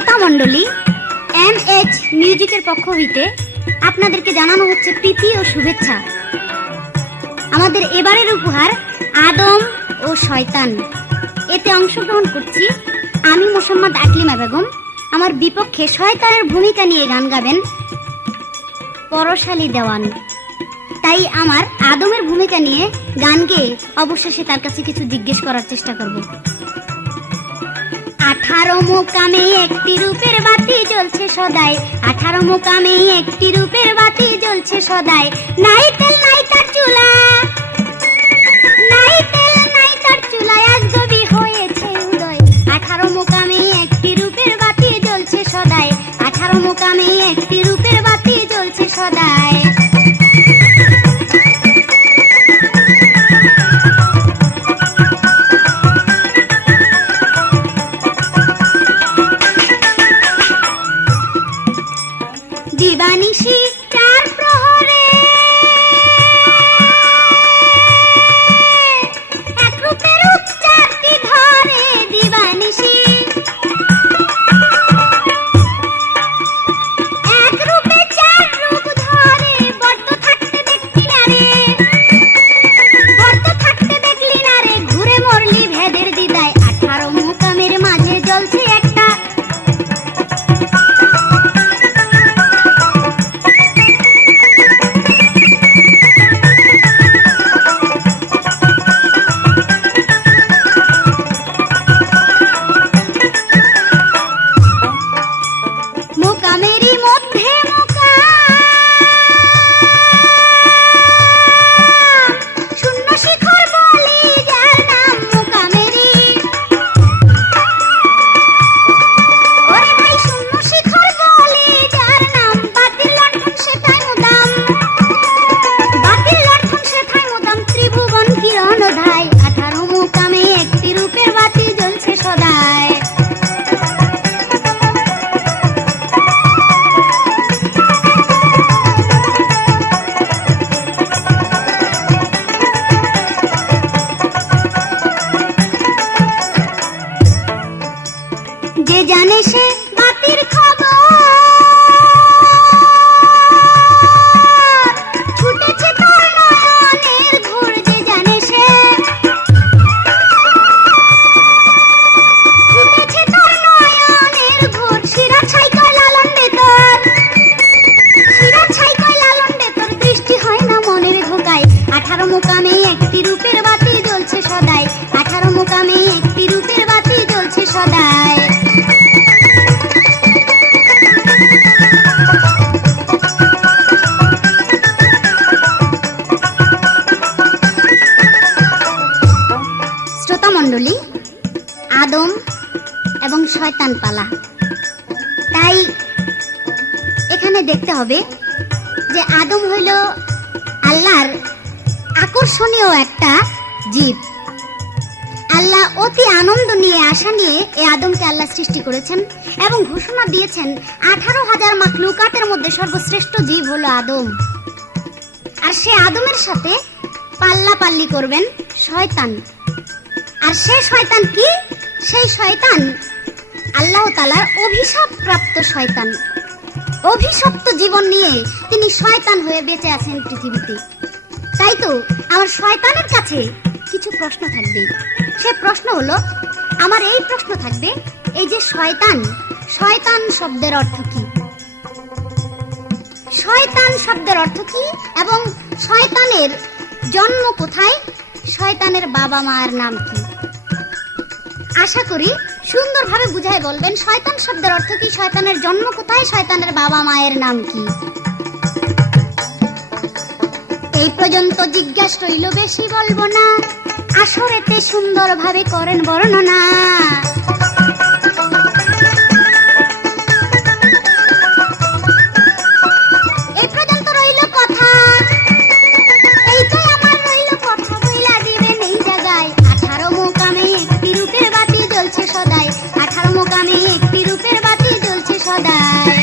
শ্রোতা মণ্ডলী, MH মিউজিকের পক্ষ হইতে আপনাদেরকে জানানো হচ্ছে প্রীতি ও শুভেচ্ছা। আমাদের এবারের উপহার আদম ও শয়তান। এতে অংশগ্রহণ করছি আমি মোসাম্মদ আকলিমা বেগম। আমার বিপক্ষে শয়তানের ভূমিকা নিয়ে গান গাবেন পরশালী দেওয়ান। তাই আমার আদমের ভূমিকা নিয়ে গান গেয়ে অবশেষে তার কাছে কিছু জিজ্ঞেস করার চেষ্টা করব। 18 মোকামে একটি রূপের বাতি জ্বলছে সদাই, 18 মোকামে একটি রূপের বাতি জ্বলছে সদাই। নাই তেল নাই তার চুলা, নাই তেল নাই তার চুলায় আজ গবি হয়েছে উদয়। 18 মোকামে একটি রূপের বাতি জ্বলছে সদাই, 18 মোকামে একটি রূপের বাতি জ্বলছে সদাই। দিবানিশি চার প্রহরে এক রূপের উচ্চারটি ধরে, দিবানিশি এক রূপে চার রূপ ধরে। বড্ড থাকতে দেখলি না রে, বড্ড থাকতে দেখলি না রে, ঘুরে মরলি ভেদের দিদায়। 18 মোকামের মাঝে জ্বলছে একটা মোকামেরই মধ্যে শূন্য শিখর বলি যার নাম মোকামেরই। ওরে ভাই শূন্য শিখর বলি যার নাম, বাতিল লণ্ঠন সেথায় মুদাম, বাতিল লণ্ঠন সেথায় মুদাম, ত্রিভুবন কিরণ ধাই। 18 মোকামে একটি রূপের বাতি জ্বলছে সদাই। যে জানে সে বাতির খবর, ছুটেছে তার নয়নের ঘোর। যে জানে সে ছুটেছে তার নয়নের ঘোর। শিরা ছাই কয় লালন বেতর, শিরা ছাই কয় লালন বেতর, দৃষ্টি হয় না মনের ধোকায়। 18 মোকামে একটি রূপের বাতি জ্বলছে সদাই, 18 মোকামে একটি রূপের বাতি জ্বলছে সদাই। শ্রোতা মণ্ডলী, আদম এবং শয়তান পালা। তাই এখানে দেখতে হবে যে আদম হইল আল্লাহর আকর্ষণীয় একটা জীব। আল্লাহ অতি আনন্দ নিয়ে আশা নিয়ে এই আদমকে আল্লাহ সৃষ্টি করেছেন এবং ঘোষণা দিয়েছেন 18,000 মাখলুকাতের মধ্যে সর্বশ্রেষ্ঠ জীব হলো আদম। আর সে আদমের সাথে পাল্লা পাল্লি করবেন শয়তান। আর সে শয়তান কি? সেই শয়তান আল্লাহ তাআলার অভিশাপ প্রাপ্ত শয়তান। অভিশপ্ত জীবন নিয়ে তিনি শয়তান হয়ে বেঁচে আছেন পৃথিবীতে। তাই তো আমার শয়তানের কাছে কিছু প্রশ্ন থাকবে। সে প্রশ্ন হলো, আমার এই প্রশ্ন থাকবে, এই যে শয়তান, শয়তান শব্দের অর্থ কি? শয়তান শব্দের অর্থ কি এবং শয়তানের জন্ম কোথায়? শয়তানের বাবা মায়ের নাম কি? আশা করি সুন্দরভাবে বুঝায় বলবেন শয়তান শব্দের অর্থ কি, শয়তানের জন্ম কোথায়, শয়তানের বাবা মায়ের নাম কি। এই পর্যন্ত জিজ্ঞাসা রইল, বেশি বলবো না, আসরেতে সুন্দরভাবে করেন বর্ণনা। এই পর্যন্ত রইল কথা, এই তো আমার রইল কথা, বইলা দিবেন এই জায়গায়। 18 মোকামে একটি রূপের বাতি জ্বলছে সদাই, 18 মোকামে একটি রূপের বাতি জ্বলছে সদাই।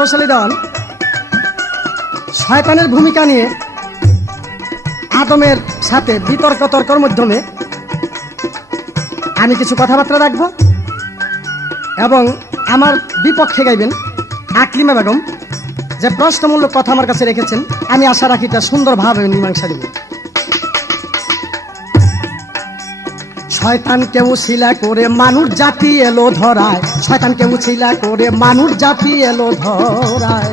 প্রভাবশালী দল শয়তানের ভূমিকা নিয়ে আদমের সাথে বিতর্ক তর্কের মাধ্যমে আমি কিছু কথাবার্তা রাখবো এবং আমার বিপক্ষে গাইবেন আকলিমা বেগম। যে প্রশ্নমূলক কথা আমার কাছে রেখেছেন, আমি আশা রাখি তা সুন্দরভাবে মীমাংসা দেব। শয়তানকে উছিলা করে মানুষ জাতি এলো ধরায়, শয়তানকে উছিলা করে মানুষ জাতি এলো ধরায়।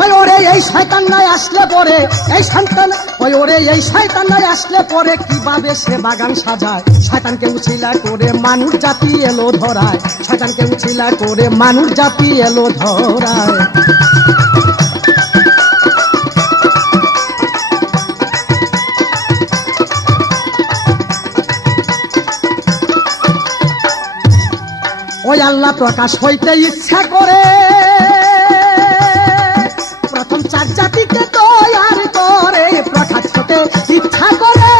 ওই ওরে এই শয়তান নাই আসলে পরে, এই সন্তান ওই ওরে এই শয়তান নাই আসলে পরে কিভাবে সে বাগান সাজায়। শয়তানকে উছিলা করে মানুষ জাতি এলো ধরায়, শয়তানকে উছিলা করে মানুষ জাতি এলো ধরায়। ওই আল্লাহ প্রকাশ হইতে ইচ্ছা করে প্রথম চার জাতিকে তৈরি করে, প্রকাশ হতে ইচ্ছা করে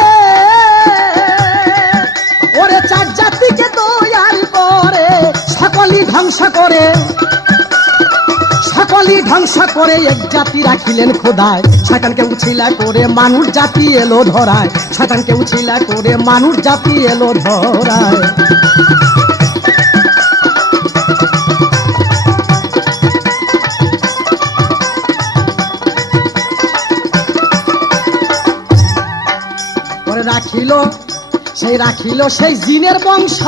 ওরে চার জাতিকে তৈরি করে, সকলই ধ্বংস করে, সকলই ধ্বংস করে এক জাতি রাখিলেন খোদায়। শয়তানকে উছিলা করে মানুষ জাতি এলো ধরায়, শয়তানকে উছিলা করে মানুষ জাতি এলো ধরায়। রাখিল সেই জিনের বংশ,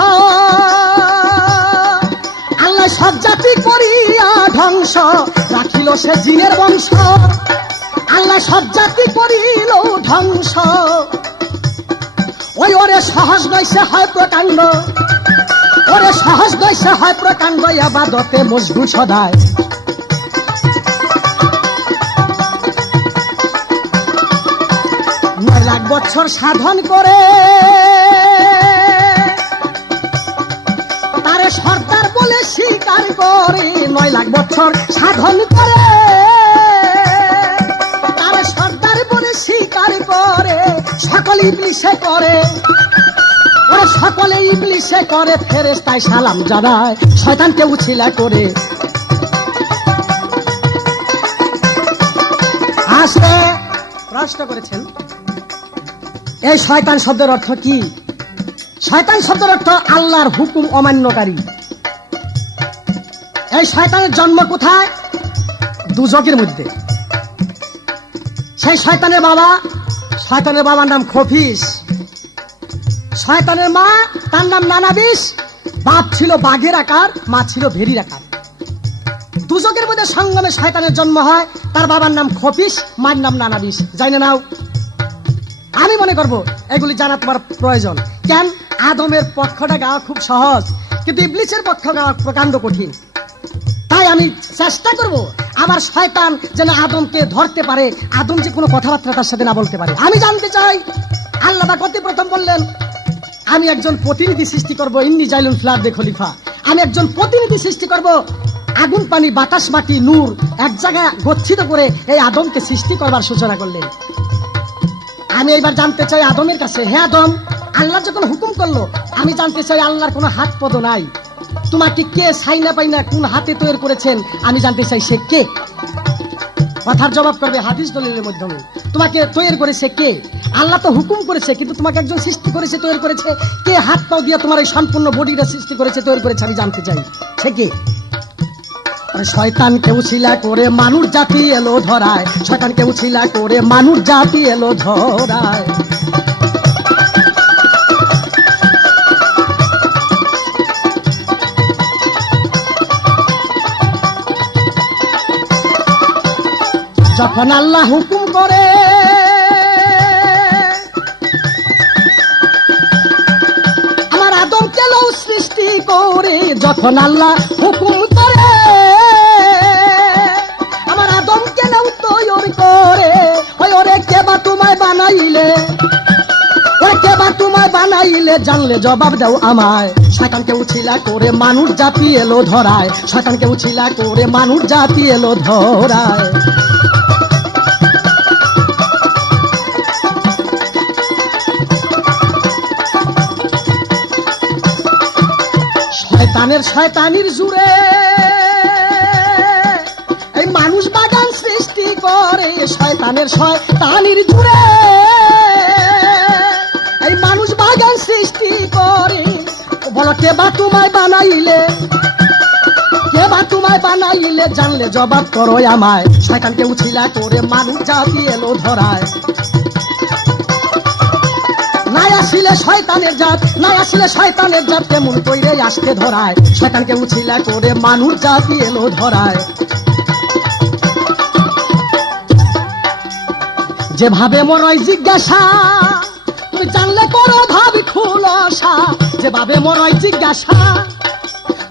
আল্লাহ সব জাতি করিয়া ধ্বংস। রাখিল সে জিনের বংশ, আল্লাহ সব জাতি করিল ধ্বংস। ওই ওরে সহজ নইছে হয় প্রকাণ্ড, ওরে সহজ নইছে হয় প্রকাণ্ড, আবাদতে মজবুত সদায়। 9 লাখ বছর সাধন করে তারে সর্দার বলে স্বীকার করে। 9 লাখ বছর সাধন করে তারে সর্দার বলে স্বীকার করে। সকলে ইবলিশে করে, ওরা সকলে ইবলিশে করে, ফেরেশতায় সালাম জানায় শয়তানকে উছিলা করে। আসলে প্রশ্ন করেছেন এই শয়তান শব্দের অর্থ কি? শয়তান শব্দের অর্থ আল্লাহর হুকুম অমান্যকারী। এই শয়তানের জন্ম কোথায়? দুজকের মধ্যে। সেই শয়তানের বাবার নাম খফিস, শয়তানের মা তার নাম নানাবিস। বাপ ছিল বাঘের আকার, মা ছিল ভেড়ির আকার। দুজকের মধ্যে সঙ্গমে শয়তানের জন্ম হয়। তার বাবার নাম খফিস, মায়ের নাম নানাবিস। জানি না নাও, আমি মনে করবো এগুলি জানা তোমার প্রয়োজন। কেন? আদমের পক্ষটা গাওয়া খুব সহজ, কিন্তু ইবলিসের পক্ষ গাওয়া প্রকাণ্ড কঠিন। তাই আমি চেষ্টা করব আমার শয়তান যেন আদমকে ধরতে পারে, আদম যে কোনো কথাবার্তা তার সাথে না বলতে পারে। আমি জানতে চাই আল্লাহ কত প্রথম বললেন আমি একজন প্রতিনিধি সৃষ্টি করব, ইন্নি জাইলুন ফিল আরদি খলিফা। আমি একজন প্রতিনিধি সৃষ্টি করব। আগুন পানি বাতাস মাটি নূর এক জায়গায় গচ্ছিত করে এই আদমকে সৃষ্টি করবার সূচনা করলেন। আমি এবার জানতে চাই আদমের কাছে, হে আদম, আল্লাহ যখন হুকুম করলো, আমি জানতে চাই আল্লাহর কোনো হাত পদ নাই, তোমাকে কে সাইনা পাইনা কোন হাতে তৈরি করেছেন, আমি জানতে চাই সে কে। কথার জবাব করবে হাদিস দলিলের মাধ্যমে। তোমাকে তৈরি করেছে কে? আল্লাহ তো হুকুম করেছে, কিন্তু তোমাকে একজন সৃষ্টি করেছে, তৈরি করেছে কে? হাত পাও দিয়ে তোমার এই সম্পূর্ণ বডিটা সৃষ্টি করেছে, তৈরি করেছে, আমি জানতে চাই সে কে। শয়তানকে উছিলা করে মানুষ জাতি এলো ধরায়, শয়তানকে উছিলা করে মানুষ জাতি এলো ধরায়। যখন আল্লাহ হুকুম করে আমার আদমকে লও সৃষ্টি করে, যখন আল্লাহ হুকুম করে আমার আদমকে লও তৈরি করে। ওই ওরে কেবা তোমায় বানাইলে, ওই কেবা তোমায় বানাইলে, জানলে জবাব দাও আমায়। শয়তানকে উছিলা করে মানুষ জাতি এলো ধরায়, শয়তানকে উছিলা করে মানুষ জাতি এলো ধরায়। শয়তানির জুড়ে এই করে শয়তানের শয়তানির জুড়ে এই মানুষ বাগান সৃষ্টি করে। বলো কে বা তোমায় বানাইলে, কে বা তোমায় বানাইলে, জানলে জবাব করো আমায়। শয়তানকে উছিলা করে মানুষ জাতি এলো ধরায়। নাই আসিলে শয়তানের জাত, নাই আসিলে শয়তানের জাত কেমন কইরে আসতে ধরায়। শয়তানকে উছিলা করে মানুষ জাতি এলো ধরায়। যেভাবে মরয় জিজ্ঞাসা, তুমি জানলে করো ভাবি খুলসা। যেভাবে মরয় জিজ্ঞাসা,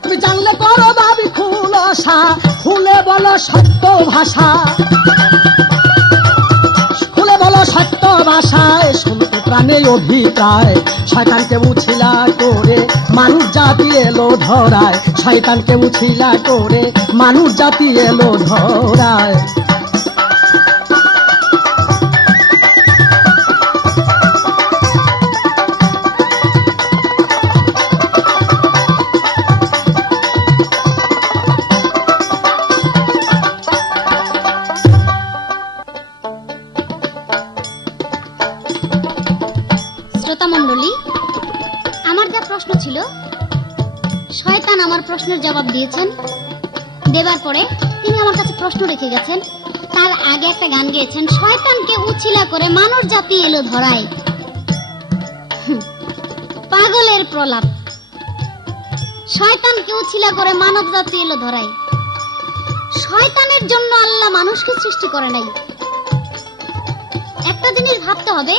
তুমি জানলে করো ভাবি খুলসা। খুলে বলো সত্য ভাষা, খুলে বলো সত্য ভাষায়, শুনতে প্রাণে অভিপ্রায়। শয়তানকে উছিলা করে মানুষ জাতি এলো ধরায়। শয়তানকে উছিলা করে মানুষ জাতি এলো ধরায়। শ্রোতা মণ্ডলী, আমার যা প্রশ্ন ছিল, শয়তান আমার প্রশ্নের জবাব দিয়েছেন। দেবার পরে তিনি আমার কাছে প্রশ্ন রেখে গেছেন। তার আগে একটা গান গেয়েছেন, শয়তানকে উছিলা করে মানুষ জাতি এলো ধরায়। পাগলের প্রলাপ। শয়তানকে উছিলা করে মানব জাতি এলো ধরায়। শয়তানের জন্য আল্লাহ মানুষকে সৃষ্টি করে নাই। একটা জিনিস ভাবতে হবে,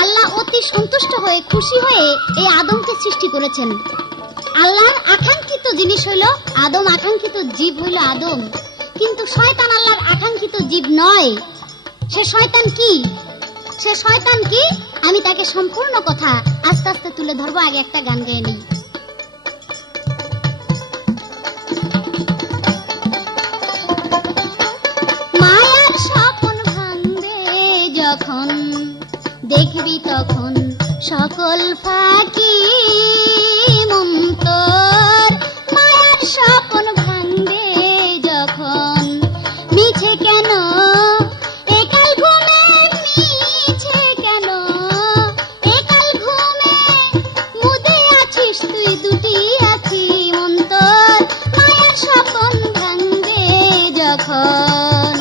আল্লাহ অতি সন্তুষ্ট হয়ে, খুশি হয়ে এই আদমকে সৃষ্টি করেছেন। আল্লাহর আকাঙ্ক্ষিত জিনিস হইল আদম, আকাঙ্ক্ষিত জীব হইল আদম। কিন্তু শয়তান আল্লাহর আকাঙ্ক্ষিত জীব নয়। সে শয়তান কি? সে শয়তান কি? আমি তাকে সম্পূর্ণ কথা আস্তে আস্তে তুলে ধরবো। আগে একটা গান গেয়ে নিই। মায়ার স্বপ্ন ভাঙবে যখন, দেখবি তখন সকল ফাঁকি মন্তর। মায়ার স্বপ্ন ভাঙবে যখন, মিছে কেন একাল ঘুমে, মিছে কেন একাল ঘুমে, মুদে আছিস তুই দুটি আছি মন্তর। মায়ার স্বপ্ন ভাঙবে যখন।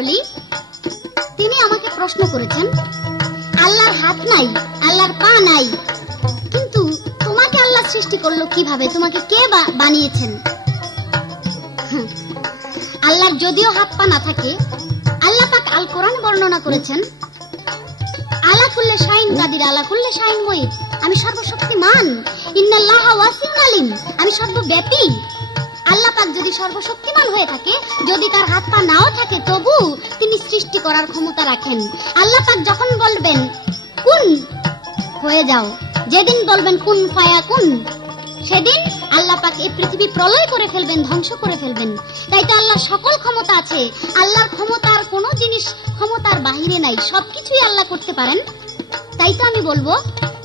মণ্ডলী, তিনি আমাকে প্রশ্ন করেছেন, আল্লাহর হাত নাই, আল্লাহর পা নাই, কিন্তু তোমাকে আল্লাহ সৃষ্টি করলো কিভাবে? তোমাকে কে বানিয়েছেন? আল্লাহর যদিও হাত পা না থাকে, আল্লাহ পাক আল কোরআন বর্ণনা করেছেন, আলা কুল্লি শাইইন কাদির, আলা কুল্লি শাইইন মুহিত, আমি সর্বশক্তিমান, ইন্নাল্লাহা ওয়াসিউন আলিম, আমি সর্বব্যাপী। আল্লাহ পাক যদি সর্বশক্তিমান হয়ে থাকে, যদি তার হাত পা নাও থাকে, তবু তিনি সৃষ্টি করার ক্ষমতা রাখেন। আল্লাহ পাক যখন বলবেন কুন হয়ে যাও, যেদিন বলবেন কুন ফায়াকুন, সেদিন আল্লাহ পাক এই পৃথিবী প্রলয় করে ফেলবেন, ধ্বংস করে ফেলবেন। তাই তো আল্লাহর সকল ক্ষমতা আছে, আল্লাহর ক্ষমতার কোনো জিনিস ক্ষমতার বাহিরে নাই, সবকিছুই আল্লাহ করতে পারেন। তাই তো আমি বলবো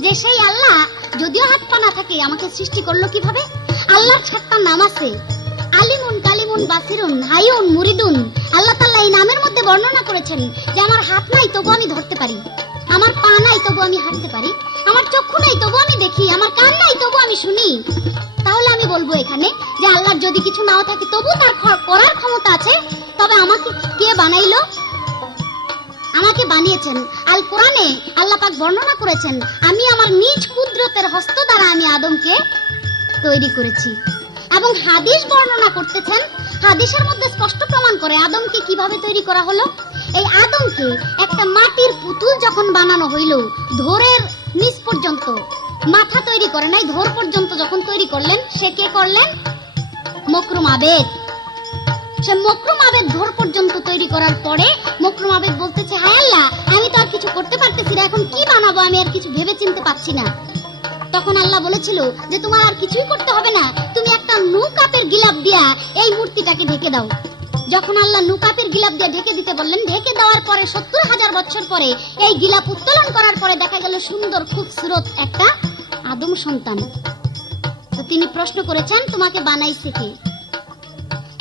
যে সেই আল্লাহ যদিও হাত পা না থাকে, আমাকে সৃষ্টি করলো কিভাবে? আল্লাহর 6টা নাম আছে, আলিমুন, কালিমুন, বাসিরুন, হাইয়ুন, মুরিদুন। আল্লাহ তাআলা এই নামের মধ্যে বর্ণনা করেছেন যে আমার হাত নাই তবু আমি ধরতে পারি, আমার পা নাই তবু আমি হাঁটতে পারি, আমার চক্ষু নাই তবু আমি দেখি, আমার কান নাই তবু আমি শুনি। তাহলে আমি বলবো এখানে যে আল্লাহর যদি কিছু নাও থাকে তবু তার করার ক্ষমতা আছে। তবে আমাকে কে বানাইলো? আমাকে বানিয়েছেন। আল কোরআনে আল্লাহ পাক বর্ণনা করেছেন, আমি আমার নিজ কুদরতের হস্ত দ্বারা আমি আদমকে তৈরি করেছি। এবং হাদিস বর্ণনা করতেছেন, হাদিসের মধ্যে স্পষ্ট প্রমাণ করে আদমকে কিভাবে তৈরি করা হলো। এই আদমকে একটা মাটির পুতুল যখন বানানো হইল, ধরের নিচ পর্যন্ত, মাথা তৈরি করে নাই, ধর পর্যন্ত যখন তৈরি করলেন, সে কে করলেন? মকরুম আবেদ। সে মকরুম আবেদ ধর পর্যন্ত তৈরি করার পরে মকরুম আবেদ বলতেছে, হায় আল্লাহ, আমি তো আর কিছু করতে পারতেছি না, এখন কি বানাবো, আমি আর কিছু ভেবে চিনতে পারছি না। তখন আল্লাহ বলেছিল যে তোমার আর কিছুই করতে হবে না, তুমি একটা নুকাপের গিলাপ দিয়া এই মূর্তিটাকে ঢেকে দাও। যখন আল্লাহ নুকাপের গিলাপ দিয়ে ঢেকে দিতে বললেন, ঢেকে দেওয়ার পরে 70,000 বছর পরে এই গিলাপ উত্তোলন করার পরে দেখা গেল সুন্দর খুবসুরত একটা আদম সন্তান। তো তিনি প্রশ্ন করেছেন, তোমাকে বানাইছে কে?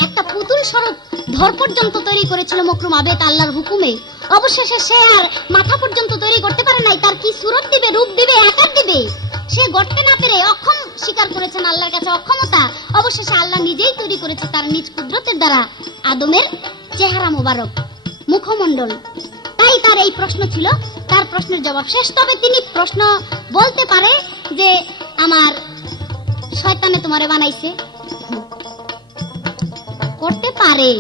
একটা পুতুল স্বরূপ ধর পর্যন্ত তৈরি করেছিল মকরুম আবেদ আল্লাহর হুকুমে। অবশেষে সে আর মাথা পর্যন্ত তৈরি করতে পারে নাই, তার কি সুরত দিবে, রূপ দিবে, আকার দিবে, সে গড়তে না পেরে অক্ষম স্বীকার করেছেন আল্লাহর কাছে অক্ষমতা। অবশেষে আল্লাহ নিজেই তৈরি করেছে তার নিজ কুদরতের দ্বারা আদমের চেহারা মোবারক, মুখমণ্ডল। তাই তার এই প্রশ্ন ছিল, তার প্রশ্নের জবাব শেষ। তবে তিনি প্রশ্ন বলতে পারে যে আমার শয়তানে তোমারে বানাইছে, করতে পারে।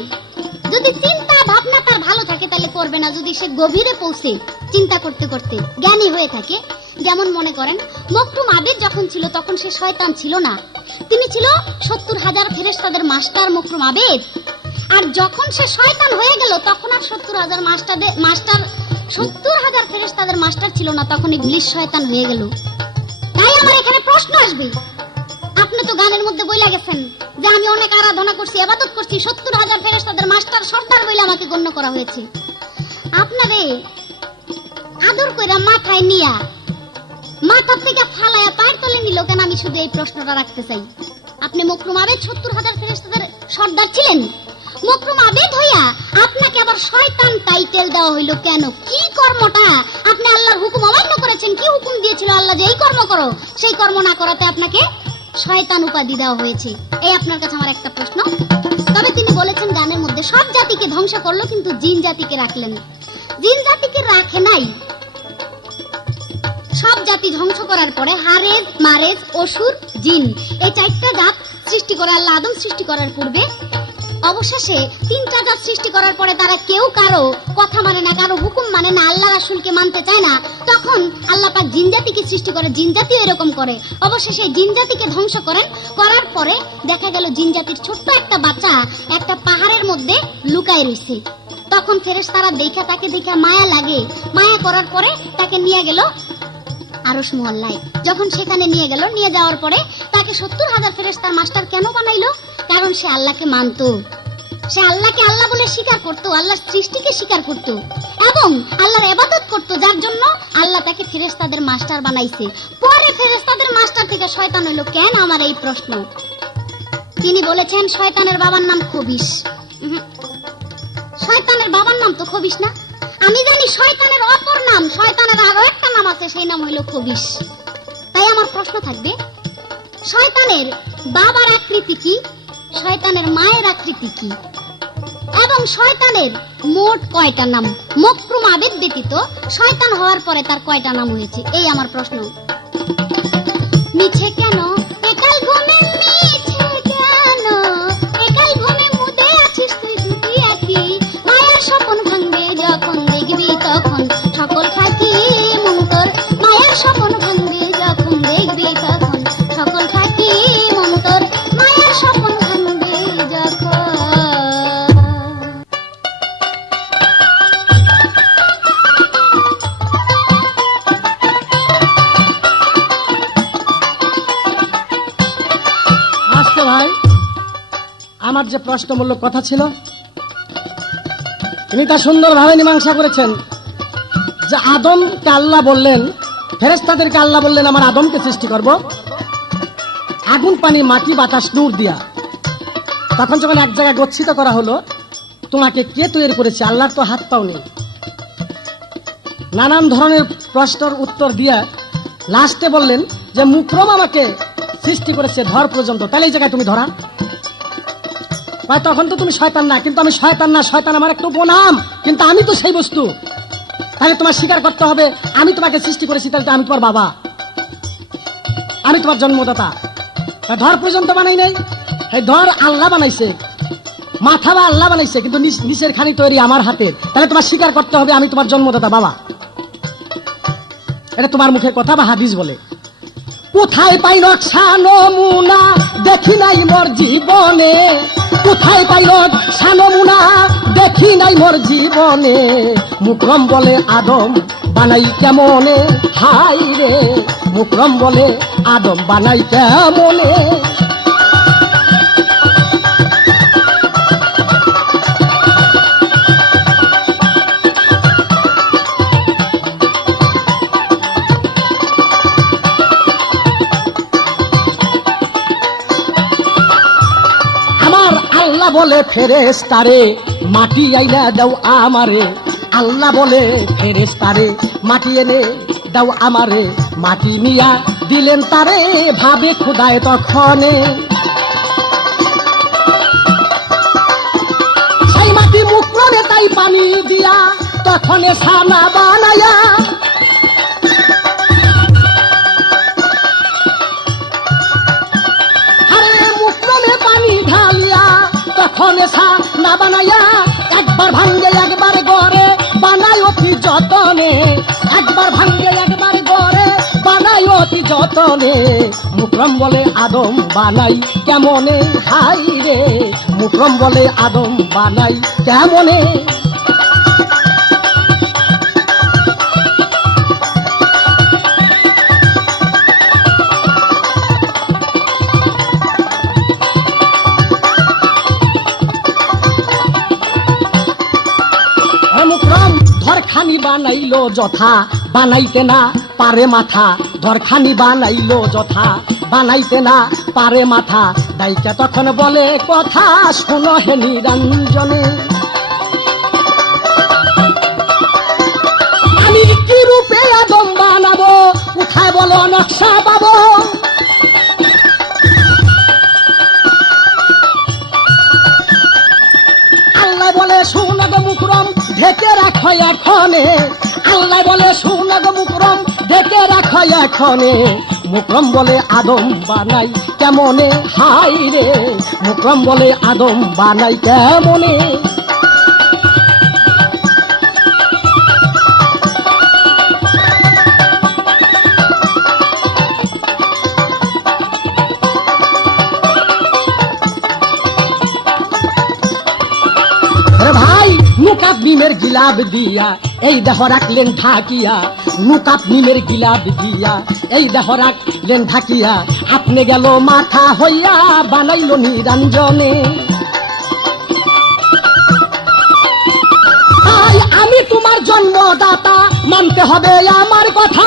যদি চিন্তা ভাবনা তার ভালো থাকে তাহলে করবে না, যদি সে গভীরে পৌঁছে চিন্তা করতে করতে জ্ঞানী হয়ে থাকে। যেমন মনে করেন মকরুম আবেদ যখন ছিল তখন সে শয়তান ছিল না, তিনি ছিল 70,000 ফেরেশতাদের মাস্টার মকরুম আবেদ। আর যখন সে শয়তান হয়ে গেল তখন আর 70,000 ফেরেশতাদের মাস্টার ছিল না, তখন ইবলিস শয়তান হয়ে গেল। তাই আমার এখানে প্রশ্ন আসবে, আপনি তো গানের মধ্যে বইলা গেছেন যে আমি অনেক আরাধনা করছি, ইবাদত করছি, 70,000 ফেরেশতাদের মাস্টার সর্দার বলে আমাকে গণ্য করা হয়েছে। আপনারে আদর কইরা মাথায় নিয়া মাথা থেকে ফালায়া পায়ের তলে নিল কেন? আমি শুধু এই প্রশ্নটা রাখতে চাই। আপনি মকরুম আবেদ 70,000 ফেরেশতাদের সর্দার ছিলেন, মকরুম আবেদ হইয়া আপনাকে আবার শয়তান টাইটেল দেওয়া হইল কেন? কি কর্মটা আপনি আল্লাহর হুকুম অমান্য করেছেন? কি হুকুম দিয়েছিল আল্লাহ যে এই কর্ম করো, সেই কর্ম না করাতে আপনাকে শয়তান উপাধি দেওয়া হয়েছে? এই আপনার কাছে আমার একটা প্রশ্ন। তবে তিনি বলেছেন গানের মধ্যে সব জাতিকে ধ্বংস করলো কিন্তু জিন জাতিকে রাখলেন। জিন জাতিকে রাখে নাই। সব জাতি ধ্বংস করার পরে হারেজ, মারেজ, অসুর, জিন, এই 4টা জাত সৃষ্টি করে আল্লাহ আদম সৃষ্টি করার পূর্বে। অবশেষে 3টা জাত সৃষ্টি করার পরে তারা কেউ কারো কথা মানে না, কারো হুকুম মানে না, আল্লাহ রাসূলকে মানতে চায় না। তখন আল্লাহ পাক জিন জাতিকে সৃষ্টি করে, জিন জাতিও এরকম করে। অবশেষে জিন জাতিকে ধ্বংস করার পরে দেখা গেল জিন জাতির ছোট্ট একটা বাচ্চা একটা পাহাড়ের মধ্যে লুকায় রইছে। তখন ফেরেশতারা তাকে দেখা মায়া লাগে, মায়া করার পরে তাকে নিয়ে গেল আরশ মুআল্লায়। যখন সেখানে নিয়ে গেল, নিয়ে যাওয়ার পরে তাকে 70,000 ফেরেশতার মাস্টার কেন বানাইলো? কারণ সে আল্লাহকে মানতো, সে আল্লাহকে আল্লাহ বলে স্বীকার করতো, আল্লাহর সৃষ্টিকে স্বীকার করতো এবং আল্লাহর ইবাদত করতো, যার জন্য আল্লাহ তাকে ফেরেশতাদের মাস্টার বানাইছে। পরে ফেরেশতাদের মাস্টার থেকে শয়তান হইলো কেন? আমার এই প্রশ্ন। তিনি বলেছেন শয়তানের বাবার নাম খবিশ। শয়তানের বাবার নাম তো খবিশ না। আমি জানি শয়তানের অপর নাম, শয়তানের আরো একটা নাম আছে, সেই নাম হইল খবিশ। তাই আমার প্রশ্ন থাকবে, শয়তানের বাবার আকৃতি কি, শয়তানের মায়ের আকৃতি কি? এবং শয়তানের মোট কয়টা নাম? মকরুম আবেদ ব্যতীত শয়তান হওয়ার পরে তার কয়টা নাম হয়েছে? এই আমার প্রশ্ন। মিছে কেন একাই ঘুমে, মিছে কেন একাই ঘুমে মুদে আছিস তুই দুটি আঁখি, মায়ার স্বপ্ন ভাঙবে যখন দেখবি তখন সকল ফাঁকি মন্তর, মায়ার স্বপ্ন ভাঙবে যখন দেখবি তখন সকল ফাঁকি মন্তর, মায়ার স্বপ্ন ভাঙবে যখন। আজকে ভাই আমার যে প্রশ্নমূলক কথা ছিল তিনি তা সুন্দরভাবে মীমাংসা করেছেন। যে আদমকে আল্লাহ বললেন, ফেরেশতাদেরকে আল্লাহ বললেন আমার আদমকে সৃষ্টি করব আগুন পানি মাটি বাতাস নূর দিয়া। তখন যখন এক জায়গায় গচ্ছিত করা হলো, তোমাকে কে তৈরি করেছে? আল্লাহর তো হাত পাও নেই। নানান ধরনের প্রশ্নের উত্তর দিয়া লাস্টে বললেন যে মুকরম আমাকে সৃষ্টি করেছে ধর পর্যন্ত। তাহলে এই জায়গায় তুমি ধরা ভাই, তখন তো তুমি শয়তান না। কিন্তু আমি শয়তান না, শয়তান আমার একটু উপনাম, কিন্তু আমি তো সেই বস্তু। তাহলে তোমার স্বীকার করতে হবে আমি তোমাকে সৃষ্টি করেছি, তাহলে তো আমি তোমার বাবা, আমি তোমার জন্মদাতা। ধর পর্যন্ত বানাই নাই, এই ধর আল্লাহ বানাইছে, মাথা বা আল্লাহ বানাইছে, কিন্তু নিচের খানি তৈরি আমার হাতের। তাহলে তোমার স্বীকার করতে হবে আমি তোমার জন্মদাতা বাবা। এটা তোমার মুখের কথা বা হাদিস বলে। কোথায় পাই নকশা নমুনা দেখি নাই মোর জীবনে, কোথায় পাই নকশা নমুনা দেখি নাই মোর জীবনে, মুকরম বলে আদম বানাই কেমনে, হাই রে মুকরম বলে আদম বানাই কেমনে। আল্লাহ বলে ফেরেশতারে মাটি আইনা দাও আমারে, আল্লাহ বলে ফেরেশতারে মাটি এনে দাও আমারে, মাটি নিয়া দিলেন তারে ভাবে খোদায় তখনে। সেই মাটি মুকরমে তাই পানি দিয়া তখনে ছানা বানায়া, তখনে ছানা বানাইয়া একবার ভাঙ্গে একবার গড়ে বানাই অতি যতনে, একবার ভাঙ্গে একবার গড়ে বানাই অতি যতনে, মুকরম বলে আদম বানাই কেমনে, হাই রে মুকরম বলে আদম বানাই কেমনে। ধরখানি বানাইলো যথা বানাইতে না পারে মাথা, ধরখানি বানাইলো যথা বানাইতে না পারে মাথা, দাইকা তখন বলে কথা শোনো হে নিরঞ্জনে। আমি কি রূপে আদম বানাবো, কোথায় বলো নকশা পাবো? আল্লাহ বলে শোনো গো মুকরম ঢেকে রাখো এখনে, আল্লাহ বলে শোনো গো মুকরম ঢেকে রাখো এখনে, মুকরম বলে আদম বানাই কেমনে, হাই রে মুকরম বলে আদম বানাই কেমনে। ভাই নুকাপ নিমের গিলাব দিয়া এই দেহ রাখলেন ঢাকিয়া, নুকাপ নিমের গিলাব দিয়া এই দেহ রাখলেন ঢাকিয়া, আপনি গেল মাথা হইয়া বানাইল নিরঞ্জনে। আমি তোমার জন্মদাতা মানতে হবে আমার কথা,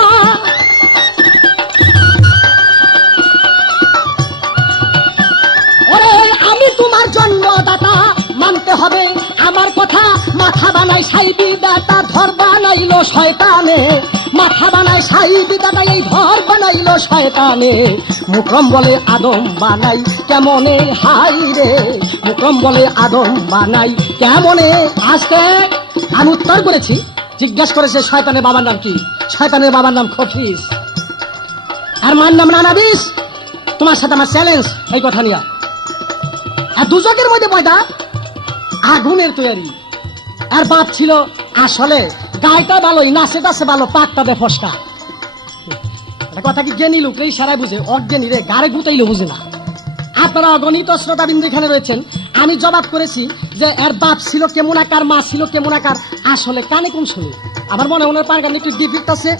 ওরে আমি তোমার জন্মদাতা মানতে হবে আমার কথা। মাথা বানাই সাইবি দাতা ধর বানাইলো শয়তানে, মাথা বানায় সাই বিদাতা এই ঘর বানাইলো শয়তানে মুকরম বলে আদম বানাই কেমনে হাই রে মুকরম বলে আদম বানাই কেমনে আসতে আমি উত্তর করেছি জিজ্ঞাসা করেছে শয়তানের বাবার নাম কি শয়তানের বাবার নাম খফিস আর মার নাম নানাবিস তোমার সাথে আমার চ্যালেঞ্জ এই কথা নিয়ে আর দুজকের মধ্যে পয়দা আগুনের তৈরি আর বাপ ছিল আসলে গায়টা ভালোই নাচে টাচে ভালো পাকটা দে ফসকা কথা কি জ্ঞানী লোক রে সারাই বুঝে অজ্ঞানী রে গাড়ে গুতাইলে বুঝে না আপনারা অগণিত শ্রোতাবিন্দু এখানে রয়েছেন আমি জবাব করেছি যে এর বাপ ছিল কেমন আকার মা ছিল কেমন আকার আসলে কানে কোন শুনি আমার মনে হয় ওনার পার একটু ডিফিক্ট আছে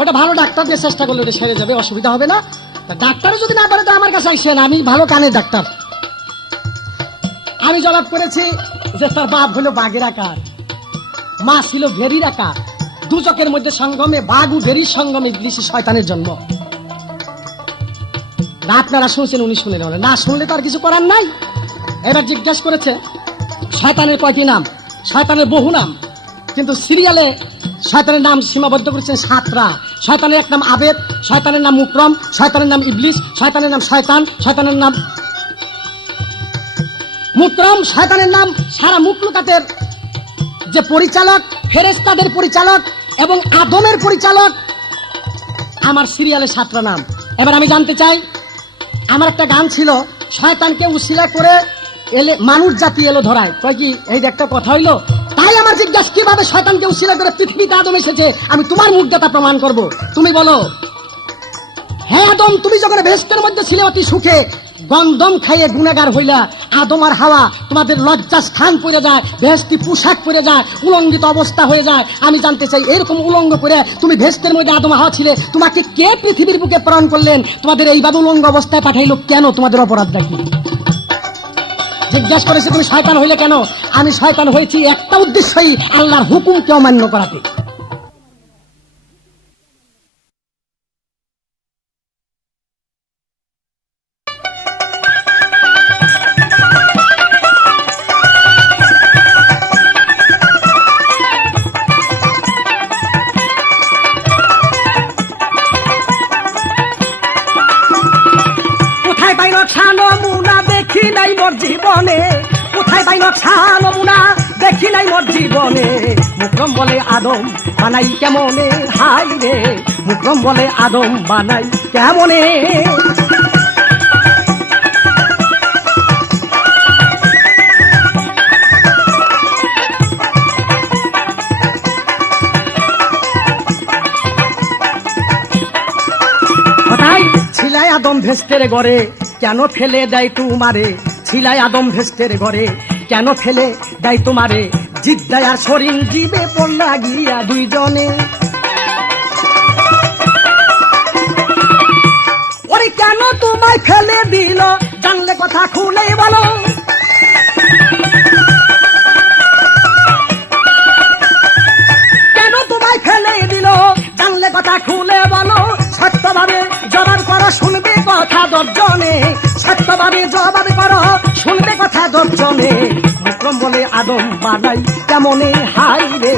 ওটা ভালো ডাক্তার দিয়ে চেষ্টা করলে ওটা সেরে যাবে অসুবিধা হবে না ডাক্তারও যদি না পারে তো আমার কাছে আসেন আমি ভালো কানের ডাক্তার আমি জবাব করেছি যে তার বাপ হলো বাঘের আকার মা ছিল ভেরির আকার দুচকের মধ্যে সঙ্গমে বাঘ ও ভেরির সঙ্গমে ইবলিস শয়তানের জন্ম না আপনারা শুনছেন উনি শুনে নেবেন না শুনলে তো আর কিছু করার নাই এবার জিজ্ঞাসা করেছে শয়তানের কয়টি নাম শয়তানের বহু নাম কিন্তু সিরিয়ালে শয়তানের নাম সীমাবদ্ধ করেছেন 7টা শয়তানের এক নাম আবেদ শয়তানের নাম মুকরম শয়তানের নাম ইবলিস শয়তানের নাম শয়তান শয়তানের নাম মুকরম শয়তানের নাম সারা মুখলুকাতের যে পরিচালক ফেরেশতাদের পরিচালক এবং আদমের পরিচালক আমার সিরিয়ালে 7টা নাম এবার আমি জানতে চাই আমার একটা গান ছিল শয়তানকে উসিলা করে এলে মানুষ জাতি এলো ধরায় কয় কি এই একটা কথা হইলো তাই আমার জিজ্ঞাসা কিভাবে শয়তানকে উসিলা করে পৃথিবীতে আদম এসেছে আমি তোমার মুখ দাতা প্রমাণ করব তুমি বলো হ্যাঁ আদম তুমি যখন বেহেশতের মধ্যে ছিলে অতি সুখে গন্ধম খাইয়ে গুনাহগার হইলা আদম আর হাওয়া তোমাদের লজ্জা স্থান পড়ে যায় বেহেশতি পোশাক পরে যায় উলঙ্গিত অবস্থা হয়ে যায় আমি জানতে চাই এরকম উলঙ্গ করে তুমি বেহেশতের মধ্যে আদম হাওয়া ছিলে তোমাকে কে পৃথিবীর বুকে প্রেরণ করলেন তোমাদের এইভাবে উলঙ্গ অবস্থায় পাঠাইলো কেন তোমাদের অপরাধটা কি জিজ্ঞাসা করেছে তুমি শয়তান হইলে কেন আমি শয়তান হয়েছি একটা উদ্দেশ্যই আল্লাহর হুকুমকে অমান্য করাতে জীবনে কোথায় পাই নমুনা দেখি নাই মোর জীবনে মুকরম বলে আদম বানাই কেমনে হাই রে মুকরম বলে আদম বানাই কেমনে ছিলাই আদম ভেস্টের ঘরে কেন ফেলে দেয় তোমারে ছিলাই আদম ভেস্টের ঘরে কেন ফেলে দেয় তোমারে জিদ্দায় আর শরীর জীবে পড়লা গিয়া দুইজনে ওরে কেন তোমায় ফেলে দিল জানলে কথা খুলে বলো কেন তোমায় ফেলে দিল জানলে কথা খুলে বলো সত্যভাবে জবাব করো শুনবে কথা দর্জনে সত্যভাবে জবাব করো শুনবে কথা দর্জনে মুকরম বলে আদম বানাই কেমনে হাই রে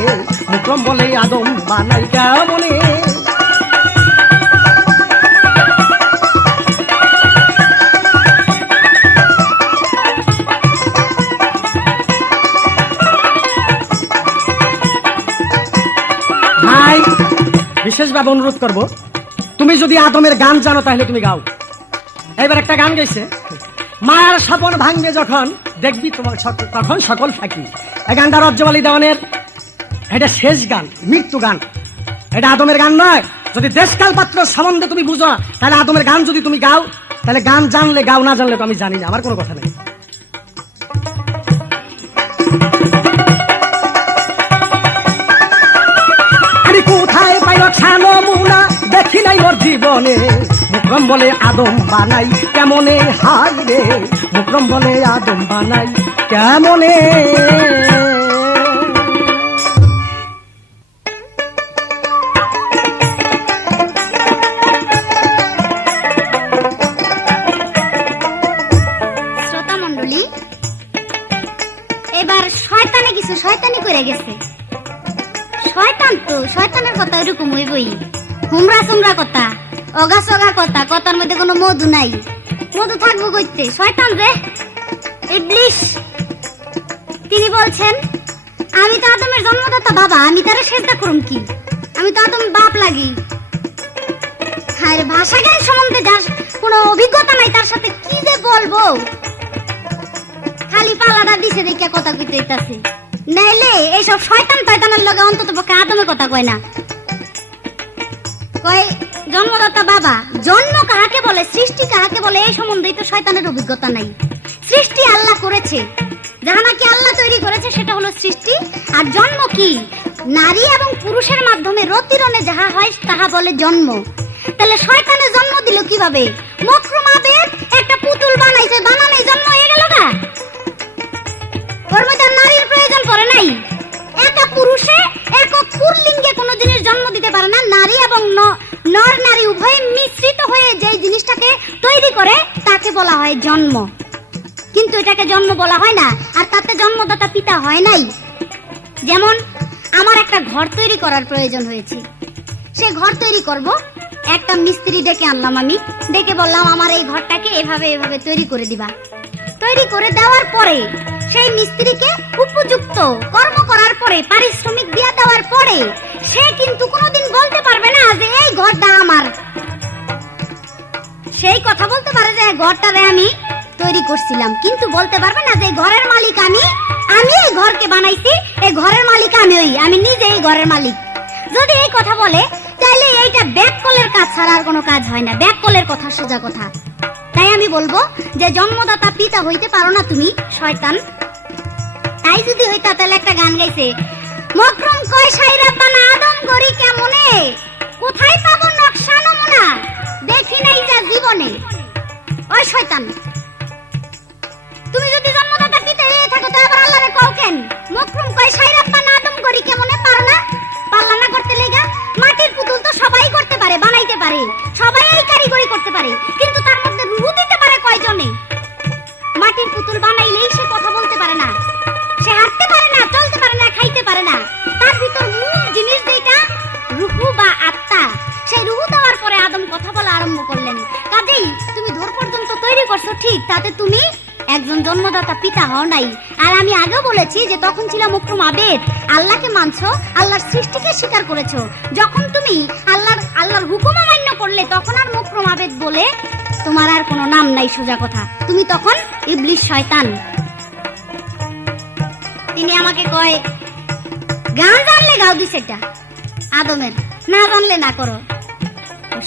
মুকরম বলে আদম বানাই কেমনে ভাই বিশেষভাবে অনুরোধ করবো তুমি যদি আদমের গান জানো তাহলে তুমি গাও এবার একটা গান গাইছে মায়ের স্বপন ভাঙবে যখন দেখবি তোমার তখন সকল থাকি এই গানটা রজ্জওয়ালি দেওয়ানের এটা শেষ গান মৃত্যু গান এটা আদমের গান নয় যদি দেশকাল পাত্র সম্বন্ধে তুমি বুঝো তাহলে আদমের গান যদি তুমি গাও তাহলে গান জানলে গাও না জানলে তো আমি জানি না আমার কোনো কথা নেই কোথায় পাইল নমুনা দেখি নাই ওর জীবনে মুকরম বলে আদম বানাই কেমনে হাই রে মুকরম বলে আদম বানাই কেমনে শ্রোতা মণ্ডলী এবার শয়তানে কিছু শয়তানি করে গেছে শয়তান তো, শয়তানের কথা এরকম হইবই, হুমরা সুমরা কথা, অগা সগা কথা, কথার মধ্যে কোনো মধু নাই। মধু থাকবো কইতে, শয়তান যে ইবলিশ। তিনি বলছেন, আমি তো আদমের জন্মদাতা বাবা, আমি তারে সেজদা করুম কি? আমি তো আদম বাপ লাগি। আর ভাষা জ্ঞান সম্বন্ধে যার কোনো অভিজ্ঞতা নাই, তার সাথে কি যে বলবো? খালি পালাটা দিছে দেখে কথা কইতে হইতাছে, নাইলে এইসব শয়তান টয়তানের লগে অন্তত পক্ষে আদমে কথা কয় না। কয় জন্মদাতা বাবা, জন্ম কাহাকে বলে, সৃষ্টি কাহাকে বলে, এই সম্বন্ধে তো শয়তানের অভিজ্ঞতা নাই। সৃষ্টি আল্লাহ করেছে, যাহা নাকি আল্লাহ তৈরি করেছে সেটা হলো সৃষ্টি। আর জন্ম কি? নারী এবং পুরুষের মাধ্যমে রতিরণে যাহা হয় তাহা বলে জন্ম। তাহলে শয়তানের জন্ম দিল কিভাবে? মকরুম আবেদ একটা পুতুল বানাইছে, বানানোই জন্ম হয়ে গেল না? ওর মধ্যে নারীর প্রয়োজন পড়ে নাই। একটা পুরুষে একক পুরলিঙ্গে কোনো জিনিস জন্ম দিতে পারে না। নারী এবং নর নারী উভয়ে মিশ্রিত হয়ে যে জিনিসটাকে তৈরি করে তাকে বলা হয় জন্ম। কিন্তু এটাকে জন্ম বলা হয় না, আর তাতে জন্মদাতা পিতা হয় নাই। যেমন আমার একটা ঘর তৈরি করার প্রয়োজন হয়েছে, সে ঘর তৈরি করব, একটা মিস্ত্রি ডেকে আনলাম, আমি ডেকে বললাম আমার এই ঘরটাকে এভাবে এভাবে তৈরি করে দিবা। তৈরি করে দেওয়ার পরে সেই মিস্ত্রিকে উপযুক্ত কর্ম করার পরে, পারিশ্রমিক দিয়ে দেওয়ার পরে, সে কিন্তু কোনোদিন বলতে পারবে না যে এই ঘরটা আমার। সেই কথা বলতে পারে যে ঘরটারে আমি তৈরি করছিলাম, কিন্তু বলতে পারবে না যে ঘরের মালিক আমি, আমি এই ঘরকে বানাইছি, এই ঘরের মালিক আমি নিজে এই ঘরের মালিক। যদি এই কথা বলে তাহলে এইটা ব্যাককলের কাজ ছাড়া আর কোনো কাজ হয় না। ব্যাককলের কথা সোজা কথা। তাই আমি বলবো যে জন্মদাতা পিতা হইতে পারো না তুমি, শয়তান। তাই যদি হইতা তাহলে একটা গান গাইছে, মকরুম কয় সাইরা বানা আদম গরি কেমনে, কোথায় পাবো নকশা নমুনা, দেখি নাই যা জীবনে। ওই শয়তান, তুমি যদি জন্মদাতা পিতা হয়ে থাকো তো আবার আল্লাহরে কও কেন? মকরুম কয় সাইরা বানা আদম গরি কেমনে, পারো না? পারলা না করতে লেগা? মাটির পুতুল তো সবাই করতে পারে, বানাইতে পারে, সবাই এই কারিগরি করতে পারে, কিন্তু তার মধ্যে রূহ দিতে পারে কয়জনে? মাটির পুতুল বানাইলেই সে কথা বলতে পারে না, সে হাঁটতে পারে না, চলতে পারে না, খাইতে পারে না। তার ভিতর মূল জিনিস যেটা রূহ বা আত্মা, সেই রূহ দেওয়ার পরে আদম কথা বলা আরম্ভ করলেন। কাজেই তুমি ধর পর্যন্ত তৈরি করছো ঠিক, তাতে তুমি একজন জন্মদাতা পিতা হও নাই। আর আমি আগেও বলেছি যে তখন ছিল মকরুম আবেদ, আল্লাহকে মানছো, আল্লাহর সৃষ্টিকে স্বীকার করেছো। যখন তুমি আল্লাহর হুকুম অমান্য করলে তখন আর মকরুম আবেদ বলে তোমার আর কোনো নাম নাই, সোজা কথা। তুমি তখন ইবলিশ, শয়তান। তিনি আমাকে কয় গান জানলে গাও দিস, এটা আদমের, না জানলে না করো।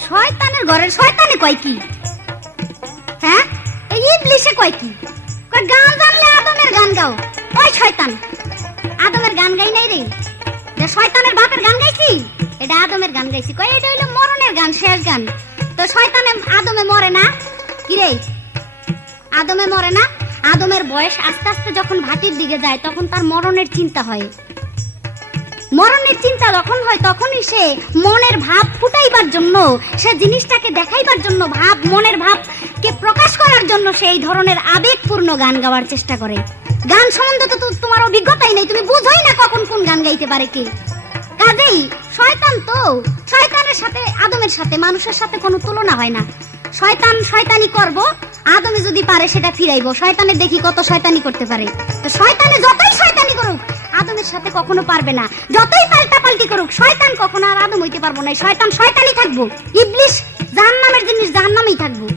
শয়তানের ঘরের শয়তানে কয় কি? হ্যাঁ, ইবলিশে কয় কি? কয় গান জানলে আদমের গান গাও। ওই শয়তান, আদমের গান গাই নাই রে, যে শয়তানের বাপের গান গাইছি, এটা আদমের গান গাইছি। কয় এটা হইলো মরণের গান, শেষ গান। তো শয়তানে আদমে মরে না কি রে? আদমে মরে না। আদমের বয়স আস্তে আস্তে যখন ভাটির দিকে যায় তখন তার মরণের চিন্তা হয়। মরণের চিন্তা যখন হয় তখনই সে মনের ভাব ফুটাইবার জন্য, সে জিনিসটাকে দেখাইবার জন্য, মনের ভাবকে প্রকাশ করার জন্য সে এই ধরনের আবেগপূর্ণ গান গাওয়ার চেষ্টা করে। গান সম্বন্ধে তো তোমার অভিজ্ঞতাই নেই, তুমি বুঝোই না কখন কোন গান গাইতে পারে কে। কাজেই শয়তান তো, শয়তানের সাথে আদমের সাথে মানুষের সাথে কোনো তুলনা হয় না। শয়তান শয়তানি করব, আদমে যদি পারে সেটা ফিরাইবো। শয়তানের দেখি কত শয়তানি করতে পারে। তো শয়তানে যতই শয়তানি করুক আদমের সাথে কখনো পারবে না। যতই পাল্টাপাল্টি করুক শয়তান কখনো আর আদম হইতে পারবো না। শয়তান শয়তানি থাকবো, ইবলিশ জাহান্নামের জিনিস জাহান্নামেই থাকবো।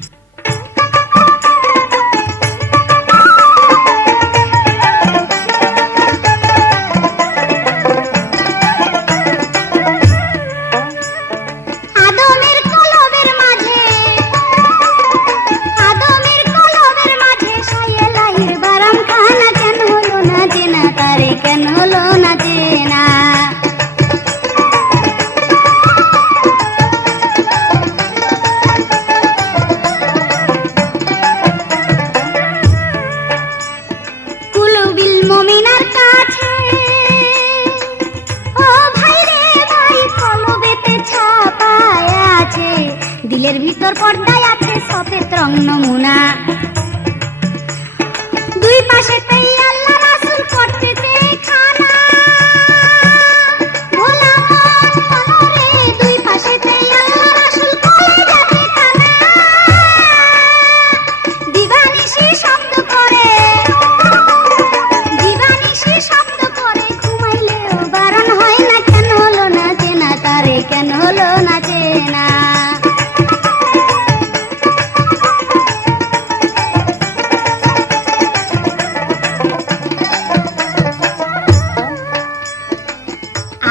দিলের ভিতর পর্দায় আছে সফেদ রং নমুনা, দুই পাশে তাই আল্লাহ রাসূল করতেছে খানা, ভোলা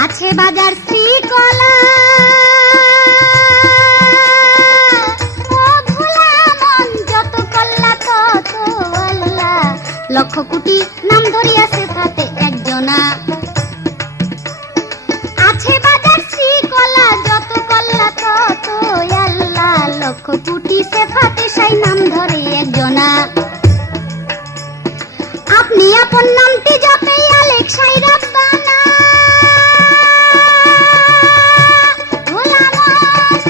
আছে বাজার শ্রীকলা, ও ভোলা মন যত কল্লা তত আল্লাহ, লক্ষ কোটি নাম ধরিয়াছে তাতে একজনা। আছে বাজার শ্রীকলা, যত কল্লা তত আল্লাহ, লক্ষ কোটি সেফাতে সেই নাম ধরে একজনা। আপনি আপন নামটি জপে আলেক সাই রাব্বানা, ভোলা মন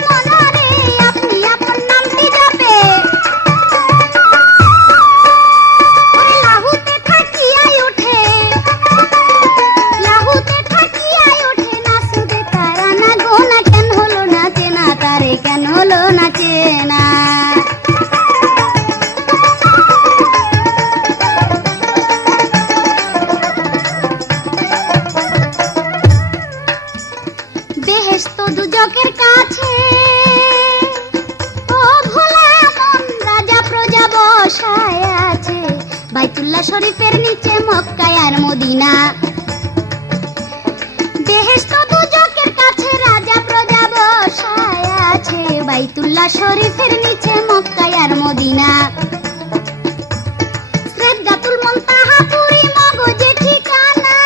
মনরে আপনি আপন নামটি জপে, ওরে লাহুতে থাকিয়াই ওঠে, লাহুতে থাকিয়াই ওঠে না সুদে তারা না গোনা, কেন হলো না চেনা তারে, কেন হলো না চেনা। বেহেশত দুজকের কাছে, ও ভোলা মন রাজা প্রজা বসায় আছে, বাইতুল্লাহ শরীফের নিচে মক্কায় আর মদিনা। বেহেশত দুজকের কাছে রাজা প্রজা বসায় আছে, বাইতুল্লাহ শরীফের নিচে মক্কায় আর মদিনা। সিদরাতুল মুনতাহা পুরী মগজে ঠিকানা,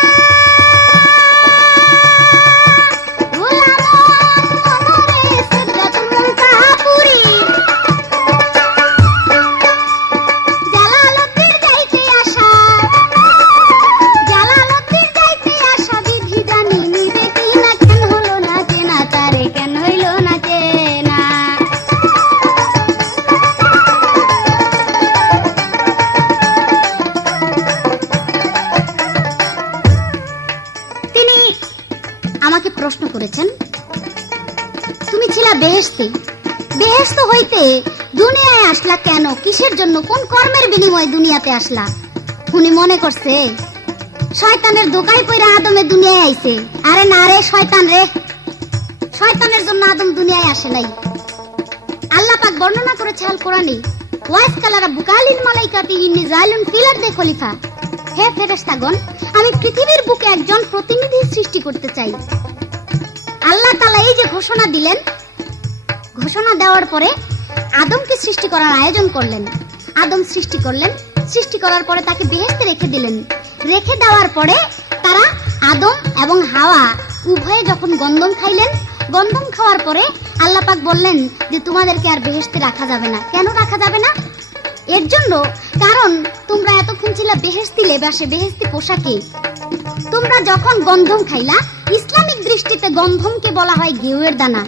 ভোলা মন মনরে সিদরাতুল মুনতাহা পুরী। জালালউদ্দিন যাইতে আসা, জালালউদ্দিন যাইতে আসা, বিধি জানি নিবে কিনা, কেন হলো না চেনা তারে, কেন হইল না চেনা। তিনি আমাকে প্রশ্ন করেছেন, তুমি ছিলা বেহেশতে, বেহেশত হইতে দুনিয়ায় আসলা কেন, কিসের জন্য, কোন কর্মের বিনিময়ে দুনিয়াতে আসলা? উনি মনে করছে শয়তানের ধোকায় পইরা আদমে দুনিয়ায় আইছে। আরে না রে শয়তান রে, শয়তানের জন্য আদম দুনিয়ায় আসে নাই। আল্লাহ পাক বর্ণনা করেছে আল কোরআনে, ওয়াইস কালারা বুকালিন মালাইকাতি ইন্নী জাইলুন ফিল আরদি খলিফা, হে ফেরেশতাগণ, আমি পৃথিবীর বুকে একজন প্রতিনিধি সৃষ্টি করতে চাই। আল্লাহ তাআলা এই যে ঘোষণা দিলেন, ঘোষণা দেওয়ার পরে আদমকে সৃষ্টি করার আয়োজন করলেন। আদম সৃষ্টি করলেন, সৃষ্টি করার পরে তাকে বেহেশতে রেখে দিলেন। রেখে দেওয়ার পরে তারা আদম এবং হাওয়া উভয়ে যখন গন্ধম খাইলেন, গন্ধম খাওয়ার পরে আল্লাহ পাক বললেন যে তোমাদেরকে আর বেহেশতে রাখা যাবে না। কেন রাখা যাবে না? এর জন্য, কারণ তোমরা এতক্ষণ ছিল বেহেশতি লেবাসে, বেহেশতি পোশাকে। তোমরা যখন গন্ধম খাইলা, ইসলামিক দৃষ্টিতে গন্ধমকে বলা হয় গেউয়ের দানা।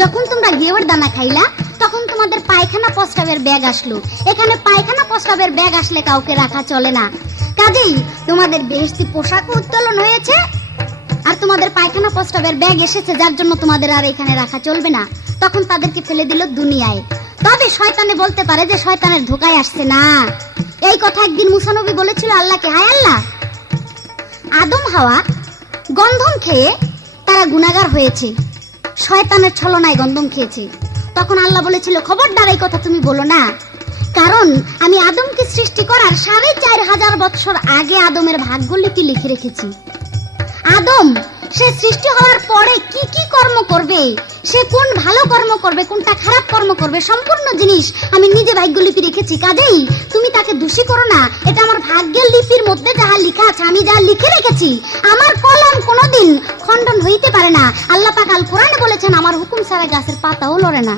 যখন তোমরা গেউয়ের দানা খাইলা, তখন তোমাদের পায়খানা প্রস্রাবের ব্যাগ আসলো। এখানে পায়খানা প্রস্রাবের ব্যাগ আসলে কাউকে রাখা চলে না। কাজেই তোমাদের বেহেশতি পোশাক উত্তোলন হয়েছে, আর তোমাদের পায়খানা প্রস্রাবের ব্যাগ এসেছে, যার জন্য তোমাদের আর এখানে রাখা চলবে না। তখন তাদেরকে ফেলে দিল দুনিয়ায়। তবে শয়তানে বলতে পারে যে শয়তানের ধোকায় আসছে না। এই কথা একদিন মুসা নবী বলেছিল আল্লাহকে, হায় আল্লাহ, আদম হাওয়া গন্ধম খেয়ে তারা গুনাহগার হয়েছে, শয়তানের ছলনায় গন্ধম খেয়েছে। তখন আল্লাহ বলেছিল, খবরদার এই কথা তুমি বলো না, কারণ আমি আদমকে সৃষ্টি করার ৪,৫০০ বছর আগে আদমের ভাগ্যলিপি লিখে রেখেছি। আদম সে সৃষ্টি হওয়ার পরে কি কি কর্ম করবে, সে কোন ভালো কর্ম করবে, কোনটা খারাপ কর্ম করবে, সম্পূর্ণ জিনিস আমি নিজে ভাগ্যলিপি রেখেছি। কাজেই তুমি তাকে দোষী করো না। এটা আমার ভাগ্যের লিপির মধ্যে যাহা লেখা আছে, আমি যা লিখে রেখেছি, আমার কলম কোনোদিন খণ্ডন হইতে পারে না। আল্লাহ পাক আল কোরআনে বলেছেন, আমার হুকুম ছাড়া গাছের পাতাও লড়ে না।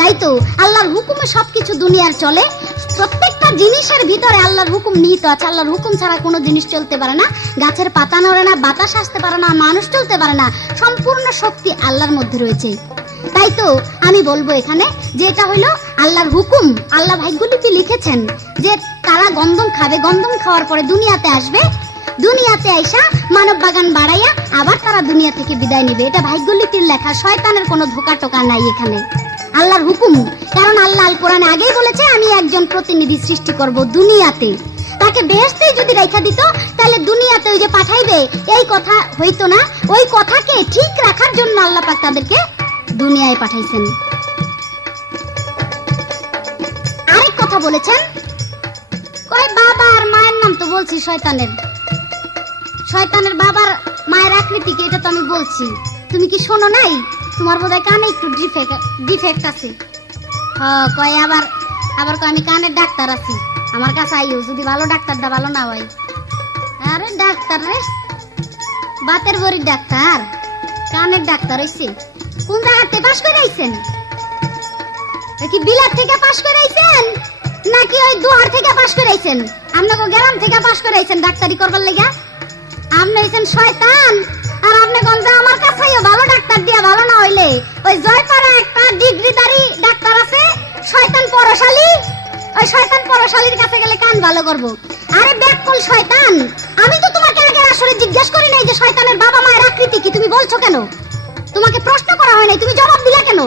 তাই তো আল্লাহর হুকুমে সবকিছু দুনিয়ার চলে। প্রত্যেকটা জিনিসের ভিতরে আল্লাহর হুকুম নিহিত আছে। আল্লাহর হুকুম ছাড়া কোনো জিনিস চলতে পারে না। গাছের পাতা নড়ে না, বাতাস আসতে পারে না, মানুষ চলতে পারে না। সম্পূর্ণ শক্তি আল্লাহর মধ্যে রয়েছে। তাই তো আমি বলবো এখানে যে এটা হইলো আল্লাহর হুকুম। আল্লাহ ভাগ্যলিপি লিখেছেন যে তারা গন্ধম খাবে, গন্ধম খাওয়ার পরে দুনিয়াতে আসবে, দুনিয়াতে আইসা মানব বাগান বাড়াইয়া আবার তারা দুনিয়া থেকে বিদায় নিবে। এটা ভাগ্যলিপির লেখা, শয়তানের কোনো ধোকা টোকা নাই এখানে। আল্লাহর হুকুম, কারণ আল্লাহ আল কোরআনে আগেই বলেছে আমি একজন প্রতিনিধি সৃষ্টি করব দুনিয়াতে। তাকে বেহেশতেই যদি রেখা দিত, তাহলে দুনিয়াতে ওই যে পাঠাইবে, এই কথা হইতো না। ওই কথাকে ঠিক রাখার জন্য আল্লাহ পাক তাদেরকে দুনিয়ায় পাঠাইছেন। আরেক কথা বলেছেন, কয় বাবা আর মায়ের নাম তো বলছি শয়তানের, শয়তানের বাবার মায়ের আকৃতি কি, এটা তো আমি বলছি। তুমি কি শোনো নাই? তোমার বোধহয় কানে একটু ডিফেক্ট আছে। কয় আবার আবার কয় আমি কানের ডাক্তার আছি, আমার কাছে আইও যদি ভালো ডাক্তারটা ভালো না হয়। আরে ডাক্তার রে, বাতের বড়ির ডাক্তার, কানের ডাক্তার হইছে। কোন জায়গাতে পাশ করে আইছেন? কি বিলাত থেকে পাশ করে আইছেন নাকি ওই দুয়ার থেকে পাশ করে আইছেন? আপনাকে গ্রাম থেকে পাশ করে আইছেন ডাক্তারি করবার লাগা? আপনি হইছেন শয়তান। আর আপনি কোন যে আমার কাছেও ভালো ডাক্তার দিয়া ভালো না হইলে ওই জয়পাড়া একটা ডিগ্রিধারী ডাক্তার আছে শয়তান পরশালী, ওই শয়তান পরশালীর কাছে গেলে কান ভালো করব। আরে ব্যাককল শয়তান, আমি তো তোমাকে আগে আসলে জিজ্ঞেস করি নাই যে শয়তানের বাবা মায়ের আকৃতি কি, তুমি বলছো কেন? তোমাকে প্রশ্ন করা হয় নাই, তুমি জবাব দিলা কেন?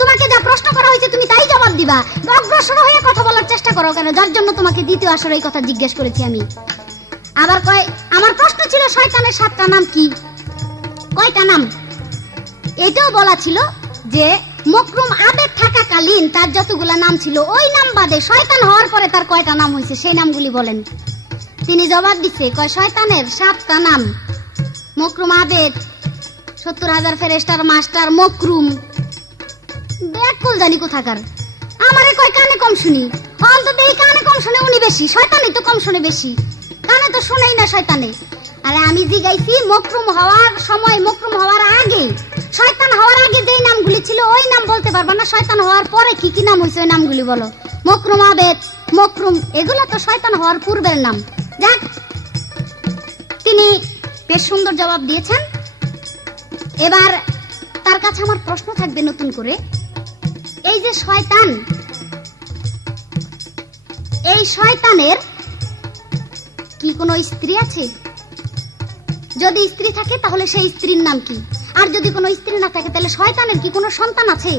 তোমাকে যা প্রশ্ন করা হয়েছে তুমি তাই জবাব দিবা, অগ্রসর হয়ে কথা বলার চেষ্টা করো কেন? যার জন্য তোমাকে দ্বিতীয় আসরে এই কথা জিজ্ঞেস করেছি আমি। আবার কয় আমার প্রশ্ন ছিল শয়তানের 7টা নাম কি? কয়টা নাম? এটাও বলা ছিল যে মকরুম আবেদ থাকাকালীন তার যতগুলা নাম ছিল ওই নাম বাদে শয়তান হওয়ার পরে তার কয়টা নাম হয়েছে সেই নামগুলি বলেন। তিনি জবাব দিচ্ছে কয় শয়তানের 7টা নাম। মকরুম আবেদ, 70,000 ফেরেশতার মাস্টার মকরুম। ব্যাককল জানি কোথাকার। আমারে কয় কানে কম শুনি, অন্তত এই কানে কম শুনে উনি বেশি, শয়তানি তো কম শুনে বেশি, কানে তো শুনেই না শয়তানে। আরে আমি জিগাইছি মকরুম হওয়ার সময়, মকরুম হওয়ার আগে, শয়তান হওয়ার আগে যেই নামগুলি ছিল ওই নাম বলতে পারবা না, শয়তান হওয়ার পরে কি কি নাম হয়েছে ওই নামগুলি বলো। মকরুম আবেদ, মকরুম, এগুলো তো শয়তান হওয়ার পূর্বের নাম। যাক, তিনি বেশ সুন্দর জবাব দিয়েছেন। এবার তার কাছে আমার প্রশ্ন থাকবে নতুন করে, এই যে শয়তান, এই শয়তানের কি কোনো স্ত্রী আছে? যদি স্ত্রী থাকে তাহলে সেই স্ত্রীর নাম কি? আর যদি কোনো স্ত্রী না থাকে তাহলে শয়তানের কি কোনো সন্তান আছে?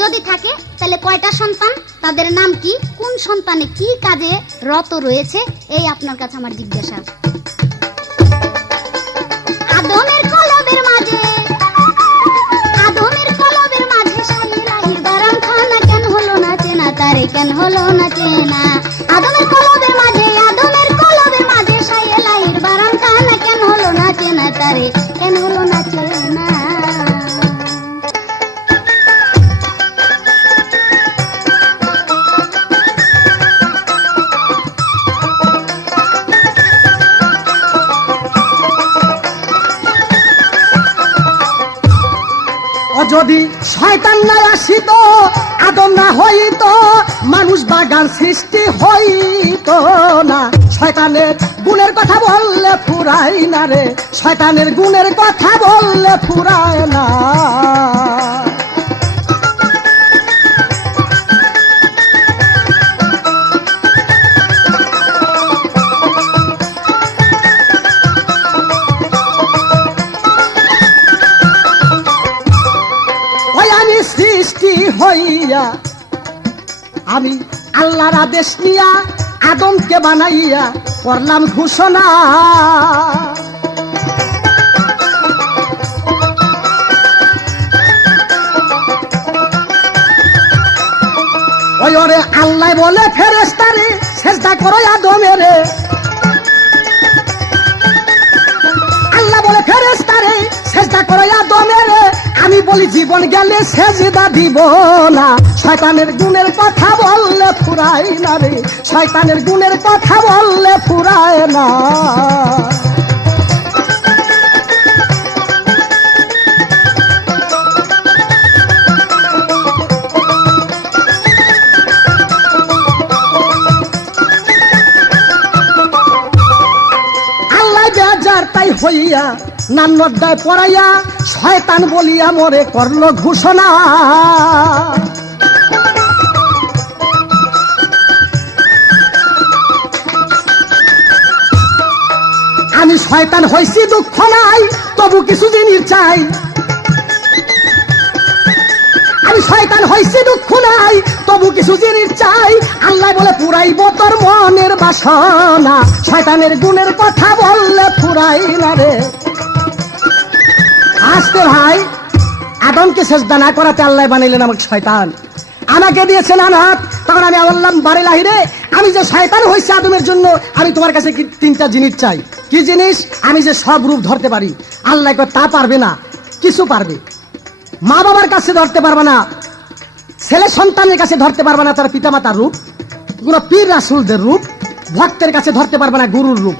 যদি থাকে তাহলে কয়টা সন্তান, তাদের নাম কি, কোন সন্তানে কি কাজে রত রয়েছে, এই আপনার কাছে আমার জিজ্ঞাসা। আদমের কলবের মাঝে, আদমের কলবের মাঝে সাইলাহির বারাম খানা কেন হলো না চেনা, তারে কেন হলো না চেনা? আদমের কলবের মাঝে, আদমের কলবের মাঝে সাইলাহির বারাম খানা কেন হলো না চেনা, তারে কেন হলো না চেনা? যদি শয়তান না আসিত, আদম না হইত, মানুষ বাগান সৃষ্টি হইত না। শয়তানের গুণের কথা বললে ফুরায় না রে, শয়তানের গুণের কথা বললে ফুরায় না। সৃষ্টি হইয়া আমি আল্লাহর আদেশ নিয়া আদমকে বানাইয়া করলাম ঘোষণা। ওই ওরে আল্লাহ বলে ফেরেশতারে সেজদা করো আদমেরে, আল্লাহ বলে ফেরেশতারে সেজদা করো আদমেরে, আমি বলি জীবন গেলে সেজদা দিব না। শয়তানের গুণের কথা বললে ফুরায় না রে, শয়তানের গুণের কথা বললে ফুরায় না। আল্লাহ বেজার তাই হইয়া নাম নদ্দায় পড়াইয়া শয়তান বলিয়া মরে করলো ঘোষণা। আমি শয়তান হইছি দুঃখ নাই, তবু কিছু জিনিস চাই। আমি শয়তান হইছি দুঃখ নাই, তবু কিছু জিনিস চাই। আল্লাহ বলে পুরাইব তোর মনের বাসনা, শয়তানের গুণের কথা বললে ফুরাই না রে। আজকে ভাই আদমকে সেজদা না করাতে আল্লাহ বানাইলেন আমাকে শয়তান, আমাকে দিয়েছেন আনাত। তখন আমি বললাম বারে লাহিরে আমি যে শয়তান হয়েছে আদমের জন্য, আমি তোমার কাছে কি তিনটা জিনিস চাই। কি জিনিস? আমি যে সব রূপ ধরতে পারি। আল্লাহ কয় তা পারবে না, কিছু পারবে। মা বাবার কাছে ধরতে পারবে না, ছেলে সন্তানের কাছে ধরতে পারবে না তার পিতামাতার রূপ, কোন পীর রাসূলদের রূপ, ভক্তের কাছে ধরতে পারবে না গুরুর রূপ,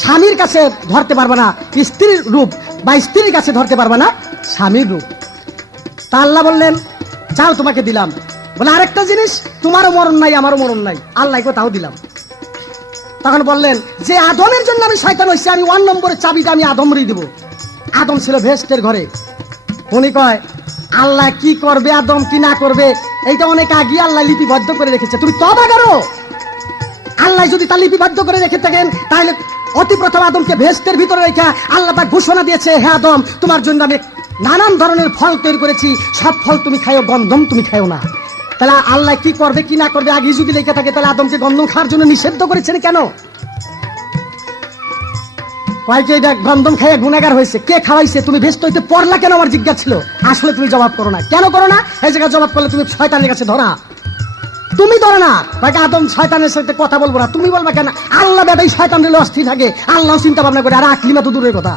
স্বামীর কাছে ধরতে পারবে না স্ত্রীর রূপ, বা স্ত্রীর কাছে ধরতে পারবে না স্বামীর রূপ। তা আল্লাহ বললেন চাও তোমাকে দিলাম। বলে আরেকটা জিনিস, তোমারও মরণ নাই আমারও মরণ নাই, আল্লাহকে তাও দিলাম। তখন বললেন যে আদমের জন্য আমি শয়তান হইছি, আমি 1 নম্বরের চাবিটা আমি আদমরই দিব। আদম ছিল বেহেশতের ঘরে। উনি কয় আল্লাহ কি করবে আদম কি না করবে এইটা অনেক আগে আল্লাহ লিপিবদ্ধ করে রেখেছে, তুমি তওবা করো। আল্লাহ যদি তা লিপিবদ্ধ করে রেখে থাকেন তাহলে অতি প্রথম আদমকে বেহেশতের ভিতরে রেখে আল্লাহ পাক ঘোষণা দিয়েছে, হে আদম তোমার জন্য আমি নানান ধরনের ফল তৈরি করেছি, সব ফল তুমি খাইও, গন্ধম তুমি খাইও না। তাহলে আল্লাহ কি করবে কি না করবে আগে যদি লেখা থাকে, তাহলে আদমকে গন্ধম খাওয়ার জন্য নিষিদ্ধ করেছেন কেন? কয়েকে এটা গন্ধম খাইয়া গুনাহগার হয়েছে, কে খাওয়াইছে? তুমি বেহেশত হইতে পড়লা কেন? আমার জিজ্ঞাসা ছিল। আসলে তুমি জবাব করো না, কেন করো না? এই জায়গায় জবাব করলে তুমি শয়তানের কাছে ধরা, তুমি ধরো না। তাকে আদম শয়তানের সাথে কথা বলবো না, তুমি বলবা কেন? আল্লাহ বেটাই শয়তান দিলে অস্থির থাকে, আল্লাহ চিন্তা ভাবনা করে, আর আকলিমা তো দূরের কথা।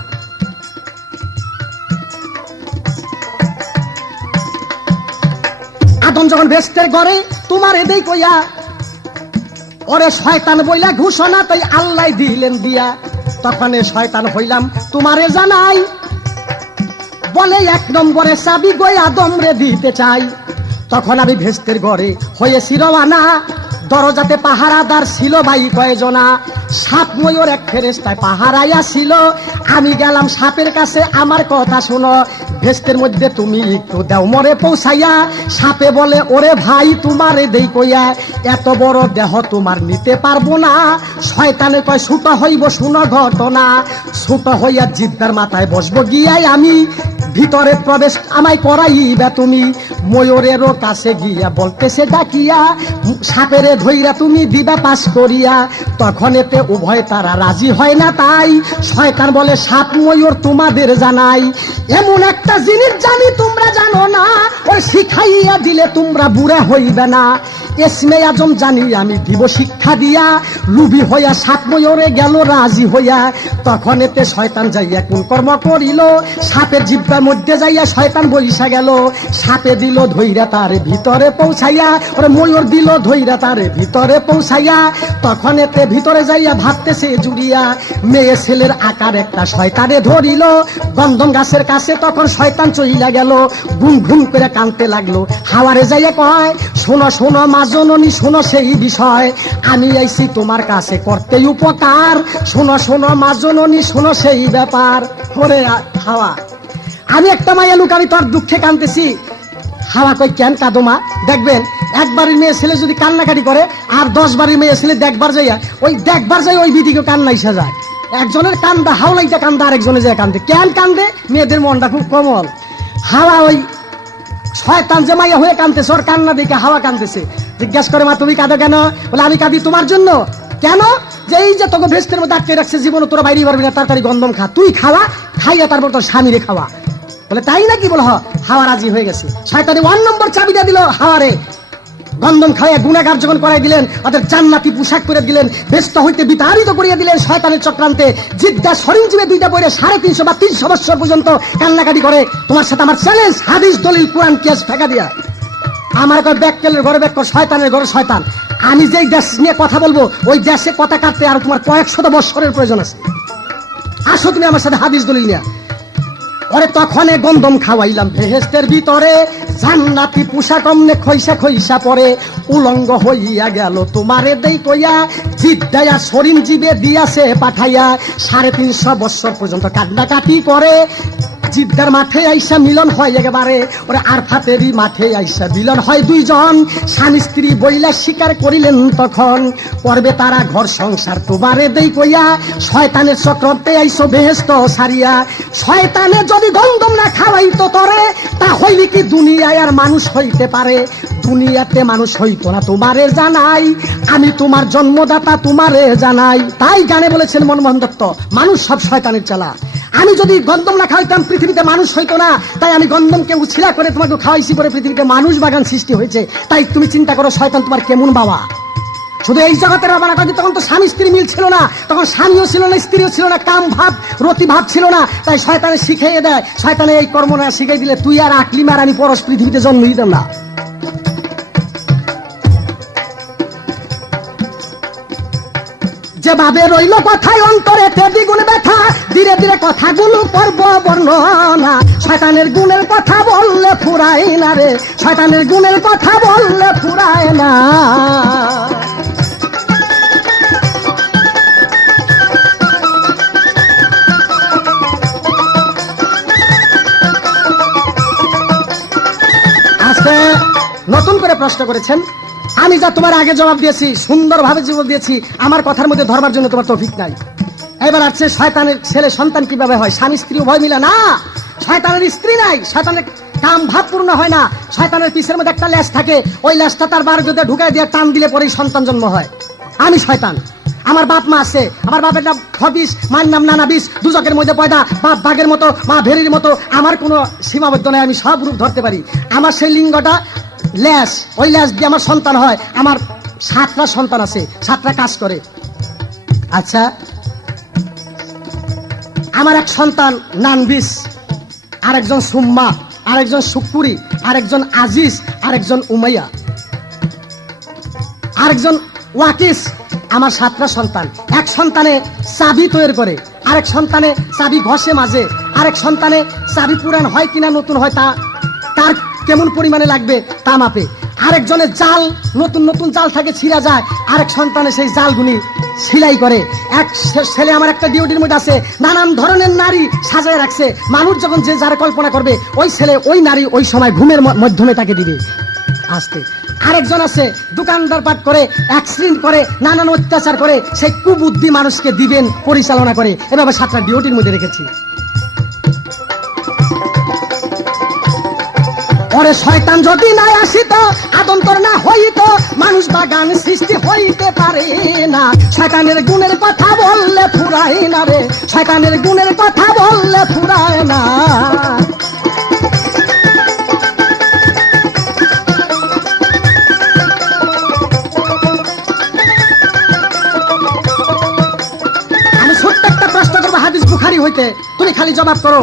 আদম যখন বেহেশতের ঘরে তোমার এদেই কইয়া ওরে শয়তান বইলা ঘোষণা তাই আল্লাহ দিলেন দিয়া, তখন শয়তান হইলাম তোমারে জানাই, বলে 1 নম্বরে চাবি গই আদম রে দিতে চাই। তখন আমি বেহেশতের ঘরে হয়েছি রওয়ানা, দরজাতে পাহারাদার ছিল ভাই কয়জনা, সাপ ময়ূর এক ফেরেশতায় পাহারাইয়া ছিল। আমি গেলাম সাপের কাছে, আমার কথা শোনো, বেহেশতের মধ্যে তুমি একটু দেও মরে পৌঁছাইয়া। সাপে বলে ওরে ভাই তোমারে দেই কইয়া, এত বড় দেহ তোমার নিতে পারবো না। শয়তানে কয় ছুটো হইব শুনো ঘটনা, ছুটো হইয়া জিদ্দার মাথায় বসবো গিয়াই আমি, ভিতরে প্রবেশ আমায় করাইবা তুমি। ময়ূরেরও কাছে গিয়া বলতেছে ডাকিয়া, সাপেরে ধইরা তুমি দিবা পাস করিয়া। তখন এতে উভয় তারা রাজি হয় না, তাই শয়তান বলে সাপ ময়ূর তোমাদের জানাই, এমন একটা জিনিস জানি তোমরা জানো না, ওই শিখাইয়া দিলে তোমরা বুড়া হইবে না। এসমে আজম জানি আমি দিব শিক্ষা দিয়া, লুবি হইয়া সাপ ময়ূরে গেল রাজি হইয়া। তখন এতে শয়তান যাইয়া কোন কর্ম করিল, সাপের জিব্বার মধ্যে যাইয়া শয়তান বইসা গেল। সাপে দিল ধইরা তার ভিতরে পৌঁছাইয়া, ওরে ময়ূর দিল ধইরা তার ভিতরে পৌঁছাইয়া। তখন এতে ভিতরে যাইয়া ভাবতেছে জুড়িয়া, মেয়ে ছেলের আকার একটা শয়তানে ধরিল। গন্ধম গাছের কাছে তখন শয়তান চইলা গেল, ঘুম ঘুম করে কানতে লাগলো। হাওয়ারে যাইয়া কয় শোনো শোনো মা জননী শোনো সেই বিষয়, আমি আইছি তোমার কাছে করতে উপকার। শোনো শোনো মা জননী শোনো সেই ব্যাপার। ওরে হাওয়া, আমি একটা মাইয়া লোক, আমি তোর দুঃখে কানতেছি। হাওয়া কই কেন কাঁদো মা? দেখবেন একবারের মেয়ে ছেলে যদি কান্নাকাটি করে, আর 10 বারের মেয়ে ছেলে দেখবার যাইয়া ওই বিদিকে কান্না ইসা যায়। একজনের কান্দা হাওলাইটা কান্দা, আরেকজনে যায় কান্দে। কেন কান্দে? মেয়েদের মনটা খুব কোমল। হাওয়া ওই শয়তান যে মাইয়া হয়ে কান্দতেছে, ওর কান্না দেখে হাওয়া কান্দতেছে। জিজ্ঞাসা করে মা তুমি কাঁদো কেন? বলে আমি কাঁদি তোমার জন্য। কেন? যে এই যে তোকে বেহেশতের মধ্যে আটকে রাখছে, জীবনে তোরা বাইরে পারবি না, তাড়াতাড়ি গন্ধম খা, তুই খাওয়া, খাইয়া তারপর তোর স্বামীরে খাওয়া। বলে তাই নাকি? বলো হাওয়া রাজি হয়ে গেছে। শয়তানে 1 নম্বর চাবিটা দিল হাওয়ারে। গন্ধম খাইয়া গুনাহগার যখন করাই দিলেন, ওদের জান্নাতি পোশাক করে দিলেন, ব্যস্ত হইতে বিতাড়িত করিয়া দিলেন শয়তানের চক্রান্তে। জিদ্দা সরিঞ্জিবে 2টা বইরে 350 বা 300 বছর পর্যন্ত কান্নাকাটি করে। তোমার সাথে আমার চ্যালেঞ্জ, হাদিস দলিল কোরআন কিয়াস ফেকা দিয়া। আমার কয় ব্যাককেলের ঘরে ব্যাক কর, শয়তানের ঘরে শয়তান। আমি যেই দেশ নিয়ে কথা বলবো, ওই দেশে কথা কাটতে আর তোমার কয়েক শত বছরের প্রয়োজন আছে। আসো তুমি আমার সাথে হাদিস দলিল নিয়ে। ওরে তখনে গন্ধম খাওয়াইলাম বেহেশতের ভিতরে, জান্নাতি পোশাক অমনে খইসা খইসা পরে। উলঙ্গ হইয়া গেল তোমারে দেই কইয়া, জিদ্দায়া সরিঞ্জিবে দিয়াছে পাঠাইয়া। 350 বছর পর্যন্ত কান্নাকাটি করে। জিদ্দার মাঠে আইসা মিলন হয় একেবারে, ওরে আরফাতেরই মাঠে আইসা মিলন হয় 2 জন। স্বামী স্ত্রী বইলা স্বীকার করিলেন তখন, করবে তারা ঘর সংসার তোমারে দেই কইয়া। শয়তানের চক্রতে আইসো বেহেশত সারিয়া। শয়তানে যদি গন্ধম না খাওয়াইতো তরে, তা হইলি কি দুনিয়ায় আর মানুষ হইতে পারে? দুনিয়াতে মানুষ হইতো না তোমারে জানাই, আমি তোমার জন্মদাতা তোমারে জানাই। তাই গানে বলেছেন মনমোহন দত্ত, মানুষ সব শয়তানের চালা। আমি যদি গন্ধম না খাওয়াইতাম পৃথিবীতে মানুষ হইতো না, তাই আমি গন্ধমকে উছিলা করে তোমাকে খাওয়াইছি, পরে পৃথিবীতে মানুষ বাগান সৃষ্টি হয়েছে। তাই তুমি চিন্তা করো শয়তান তোমার কেমন বাবা। শুধু এই জগতের বাবা না, তখন তো স্বামী স্ত্রী মিল ছিল না, তখন স্বামীও ছিল না, স্ত্রীও ছিল না, কাম ভাব রতি ভাব ছিল না। তাই শয়তানে শিখিয়ে দেয়, শয়তানে এই কর্ম না শিখিয়ে দিলে তুই আর আকলিম আর আমি পরশ পৃথিবীতে জন্ম দিতাম না। যেভাবে রইল কথায় অন্তরে দ্বিগুণ ব্যথা, ধীরে ধীরে কথাগুলো করব বর্ণনা। শয়তানের গুণের কথা বললে ফুরায় না রে, শয়তানের গুণের কথা বললে ফুরায় না। আজকে নতুন করে প্রশ্ন করেছেন, আমি যা তোমার আগে জবাব দিয়েছি, সুন্দরভাবে জবাব দিয়েছি, আমার কথার মধ্যে ধরবার জন্য তোমার তৌফিক নাই। এবার আসছে শয়তানের ছেলে সন্তান কিভাবে হয়? স্বামী স্ত্রী উভয় মিলে না, শয়তানের স্ত্রী নাই, শয়তানের কাম ভাব পূর্ণ হয় না। শয়তানের পিছের মধ্যে একটা ল্যাস থাকে, ওই ল্যাসটা তার বারোতে ঢুকাই দিয়ে টান দিলে পরেই সন্তান জন্ম হয়। আমি শয়তান, আমার বাপ মা আছে, আমার বাপের নাম খবিস, মায়ের নাম নানাবিস, দুজকের মধ্যে পয়দা, বাপ বাঘের মতো, মা ভেরির মতো, আমার কোনো সীমাবদ্ধ নাই, আমি সব রূপ ধরতে পারি। আমার সেই লিঙ্গটা ল্যাস, ওই ল্যাস দিয়ে আমার সন্তান হয়। আমার 7টা সন্তান আছে, 7টা কাজ করে। আচ্ছা, আমার এক সন্তান নানবিস, আরেকজন সুম্মা, আরেকজন সুকুরি, আরেকজন আজিজ, আরেকজন উমাইয়া, আরেকজন ওয়াকিস। আমার 7টা সন্তান। এক সন্তানে চাবি তৈরি করে, আরেক সন্তানে চাবি ঘষে মাঝে, আরেক সন্তানে চাবি পুরান হয় কিনা নতুন হয় তা তার কেমন পরিমাণে লাগবে তা মাপে। আরেকজনের জাল, নতুন নতুন জাল থাকে ছিঁড়া যায়, আরেক সন্তানে সেই জালগুলি সেলাই করে। এক ছেলে আমার একটা ডিউটির মধ্যে আছে, নানান ধরনের নারী সাজায় রাখছে। মানুষ যখন যে যারা কল্পনা করবে, ওই ছেলে ওই নারী ওই সময় ঘুমের মাধ্যমে তাকে দিবে আসতে। আরেকজন আছে দোকানদার পাট করে, অ্যাক্সিডেন্ট করে, নানান অত্যাচার করে, সেই কুবুদ্ধি মানুষকে দিবেন পরিচালনা করে। এভাবে 7টা ডিউটির মধ্যে রেখেছি। ওরে শয়তান যদি না আসিত, আদন্তর না হইত, মানুষ বাগান সৃষ্টি হইতে পারে না। শয়তানের গুণের কথা বললে ফুরায় না রে, শয়তানের গুণের কথা বললে ফুরায় না। আমি ছোট্ট একটা প্রশ্ন করবো হাদিস বুখারী হইতে, তুমি খালি জবাব করো।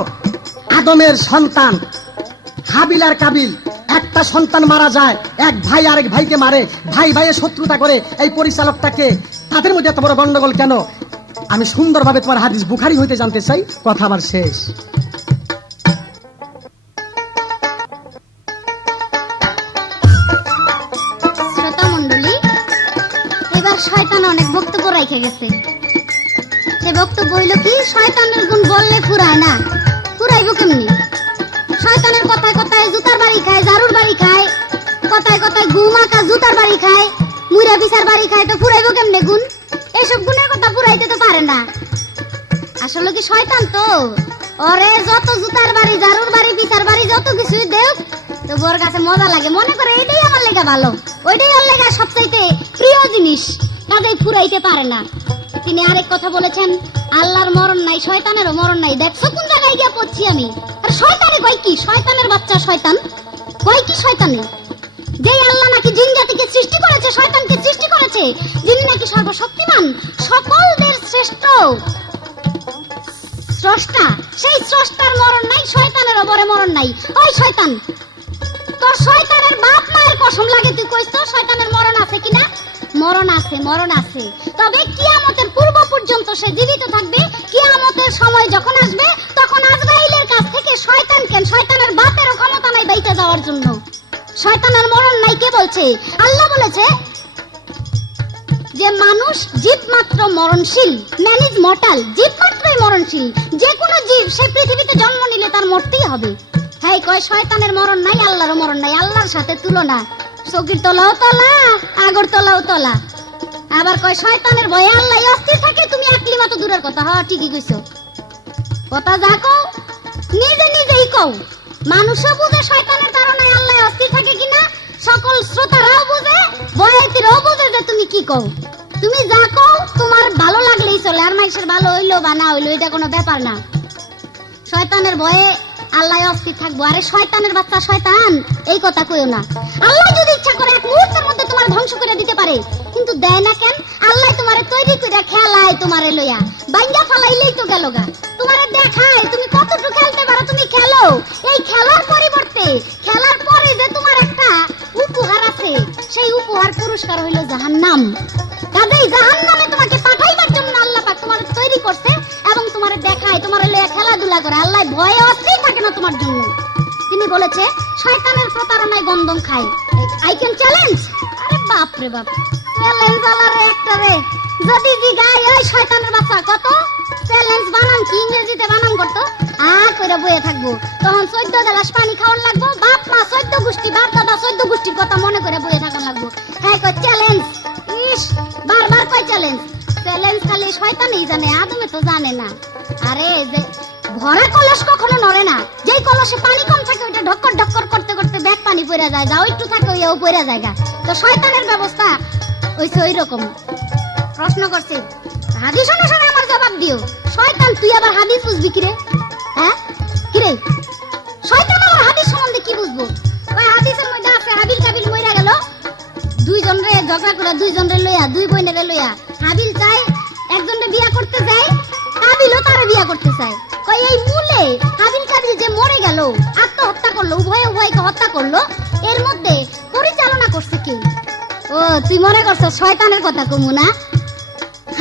আদমের সন্তান হাবিল আর কাবিল, একটা সন্তান মারা যায়, এক ভাই আরেক ভাইকে মারে, ভাই ভাইয়ের শত্রুতা করে, এই পরিচালকটাকে, তাদের মধ্যে এত বড় গন্ডগোল কেন? আমি সুন্দরভাবে তোমার হাদিস বুখারী হইতে জানতে চাই। কথা আমার শেষ। শ্রোতা মণ্ডলী, এবার শয়তান অনেক বক্তব্য রেখে গেছে। সে বক্তব্য হইল কি, শয়তানের গুণ বললে ফুরায় না। ফুরাইব কেমনি? শয়তানের কথায় কথায় জুতার বাড়ি খায়, জারুর বাড়ি খায়, কথায় কথায় ঘুম আঁকা জুতার বাড়ি খায়, মুড়া বিচার বাড়ি খায়, তো ফুরাইব কেমনে গুণ? এইসব গুণের কথা ফুরাইতে তো পারে না। আসলে কি শয়তান তো ওরে যত জুতার বাড়ি, জারুর বাড়ি, বিচার বাড়ি যত কিছুই দেখ, তো ওর কাছে মজা লাগে, মনে করে এটাই আমার লেগা ভালো, ওইটাই ওর লেগা সবচাইতে প্রিয় জিনিস, কাজেই ফুরাইতে পারে না। তিনি আরেক কথা বলেছেন, আল্লাহর মরণ নাই, শয়তানেরও মরণ নাই। দেখছো কোন জায়গায় গিয়া পড়ছি আমি? আর শয়তানে কয় কি? শয়তানের বাচ্চা শয়তান কয় কি? শয়তানে যেই আল্লাহ নাকি জিন জাতিকে সৃষ্টি করেছে, শয়তানকে সৃষ্টি করেছে, যিনি নাকি সর্বশক্তিমান, সকলদের শ্রেষ্ঠ স্রষ্টা, সেই স্রষ্টার মরণ নাই, শয়তানেরও বড় মরণ নাই। ওই শয়তান, তোর শয়তানের বাপ মায়ের কসম লাগে তুই কইস তো শয়তানের মরণ আছে কিনা? মরণ আছে, মরণ আছে। তবে কিয়ামতের পূর্ব পর্যন্ত সে জীবিত থাকবে। কিয়ামতের সময় যখন আসবে, তখন আজরাইলের কাছ থেকে শয়তান কেন, শয়তানের বাপেরও ক্ষমতা নাই বাইতে যাওয়ার জন্য। শয়তানের মরণ নাই কে বলছে? আল্লাহ বলেছে যে মানুষ জীব মাত্র মরণশীল, ম্যান ইজ মর্টাল, জীব মাত্রই মরণশীল। যে কোনো জীব সে পৃথিবীতে জন্ম নিলে তার মরতেই হবে। হ্যাঁ, কয় শয়তানের মরণ নাই, আল্লাহরও মরণ নাই, আল্লাহর সাথে তুলনা। চকির তলাও তলা, আগর তলাও তলা। আবার কয় শয়তানের ভয়ে আল্লাহ অস্থির থাকে, তুমি একলি মতো দূরের কথা। হ্যাঁ, ঠিকই কইছো, কথা যা কও নিজে নিজেই কও। মানুষও বুঝে শয়তানের কারণে আল্লাহ অস্থির থাকে কিনা, সকল শ্রোতারাও বুঝে, বয়াতিরাও বুঝে যে তুমি কি কও। তুমি যা কও তোমার ভালো লাগলেই চলে, আর মানুষের ভালো হইলো বা না হইলো এটা কোনো ব্যাপার না। শয়তানের ভয়ে আল্লাহ অস্থির থাকবো। আরে শয়তানের বাচ্চা শয়তান, এই কথা কইও না। আল্লাহ যদি ইচ্ছা করে এক মুহূর্তের মধ্যে তোমার তোমার ধ্বংস করে দিতে পারে, কিন্তু দেয় না কেন? আল্লাহ তোমারে তৈরি করে খেলায়, তোমারে লইয়া বাইঙ্গা ফালাইলেই তো গেল গা। তোমারে দেখায় তুমি কতটুকু খেলতে পারো, তুমি খেলো। এই খেলার পরিবর্তে খেলার পরে যে তোমার একটা উপহার আছে, সেই উপহার পুরস্কার হইল জাহান্নাম। কাজেই জাহান্নামে তোমাকে পাঠাইবার জন্য আল্লাহ পাক তোমারে তৈরি করছে এবং তোমারে দেখায়, তোমারে লইয়া খেলাধুলা করে। আল্লাহ ভয়ে অস্থির থাকে না তোমার জন্য। তিনি বলেছে শয়তানের প্রতারণায় গন্ধম খায়। I can challenge. আরে বাপ রে বাপ, চ্যালেঞ্জ আলারে একটা রে। যদি জিগায় ওই শয়তানের বাচ্চা কত চ্যালেঞ্জ বানান কি ইংরেজিতে বানান করতো, করে বয়ে থাকবো, তখন 14 গ্লাস পানি খাওয়ার লাগবো। বাপ মা 14 গোষ্ঠী, বাপ দাদা 14 গোষ্ঠীর কথা মনে করে বয়ে থাকার লাগবো। হ্যাঁ কয় চ্যালেঞ্জ, ইস বারবার কয় চ্যালেঞ্জ। চ্যালেঞ্জ খালি শয়তানই জানে, আদমে তো জানে না। আরে যে ভরা কলস কখনো নড়ে না, যেই কলসে পানি কম থাকে ওইটা ঢক্কর ঢক্কর করতে করতে ব্যাগ পানি পড়ে যায়, যা ওইটু থাকে ওইও পড়ে যায়। তো শয়তানের ব্যবস্থা হইছে ওই রকম। প্রশ্ন করছে হাদিস অনুসারে আমার জবাব দিও। শয়তান তুই আবার হাদিস বুঝবি কিরে? হ্যাঁ কিরে, শয়তান আবার হাদিস সম্বন্ধে কি বুঝবো? ওই হাদিসের মধ্যে আছে হাবিল কাবিল মইরা গেল, দুইজন রে ঝগড়া করে, দুইজন রে লইয়া, দুই বোনের লইয়া হাবিল চাই একজনরে বিয়া করতে যায়, কাবিলও তারে বিয়া করতে চায়। কই এই মূলে হাবিল কাবিল যে মরে গেল, আত্মহত্যা করলো, উভয়ে উভয়কে হত্যা করলো, এর মধ্যে পরিচালনা করছে কে? ও তুই মনে করছ শয়তানের কথা কমু না?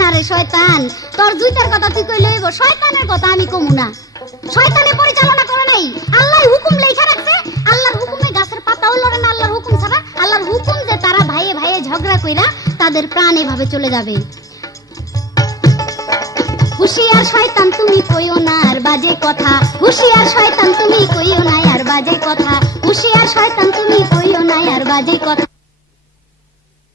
আরে শয়তান তোর জুইতার কথা তুই কই লইব, শয়তানের কথা আমি কমু না। শয়তানে পরিচালনা করে নাই, আল্লাহর হুকুম লেখা রাখছে। আল্লাহর হুকুমে গাছের পাতাও লড়ে না আল্লাহর হুকুম ছাড়া। আল্লাহর হুকুম যে তারা ভাইয়ে ভাইয়ে ঝগড়া কইরা তাদের প্রাণ এভাবে চলে যাবে। হুশিয়ার শয়তান তুমি কইও না আর বাজে কথা, হুশিয়ার শয়তান তুমি কইও না আর বাজে কথা, হুশিয়ার শয়তান তুমি কইও না আর বাজে কথা।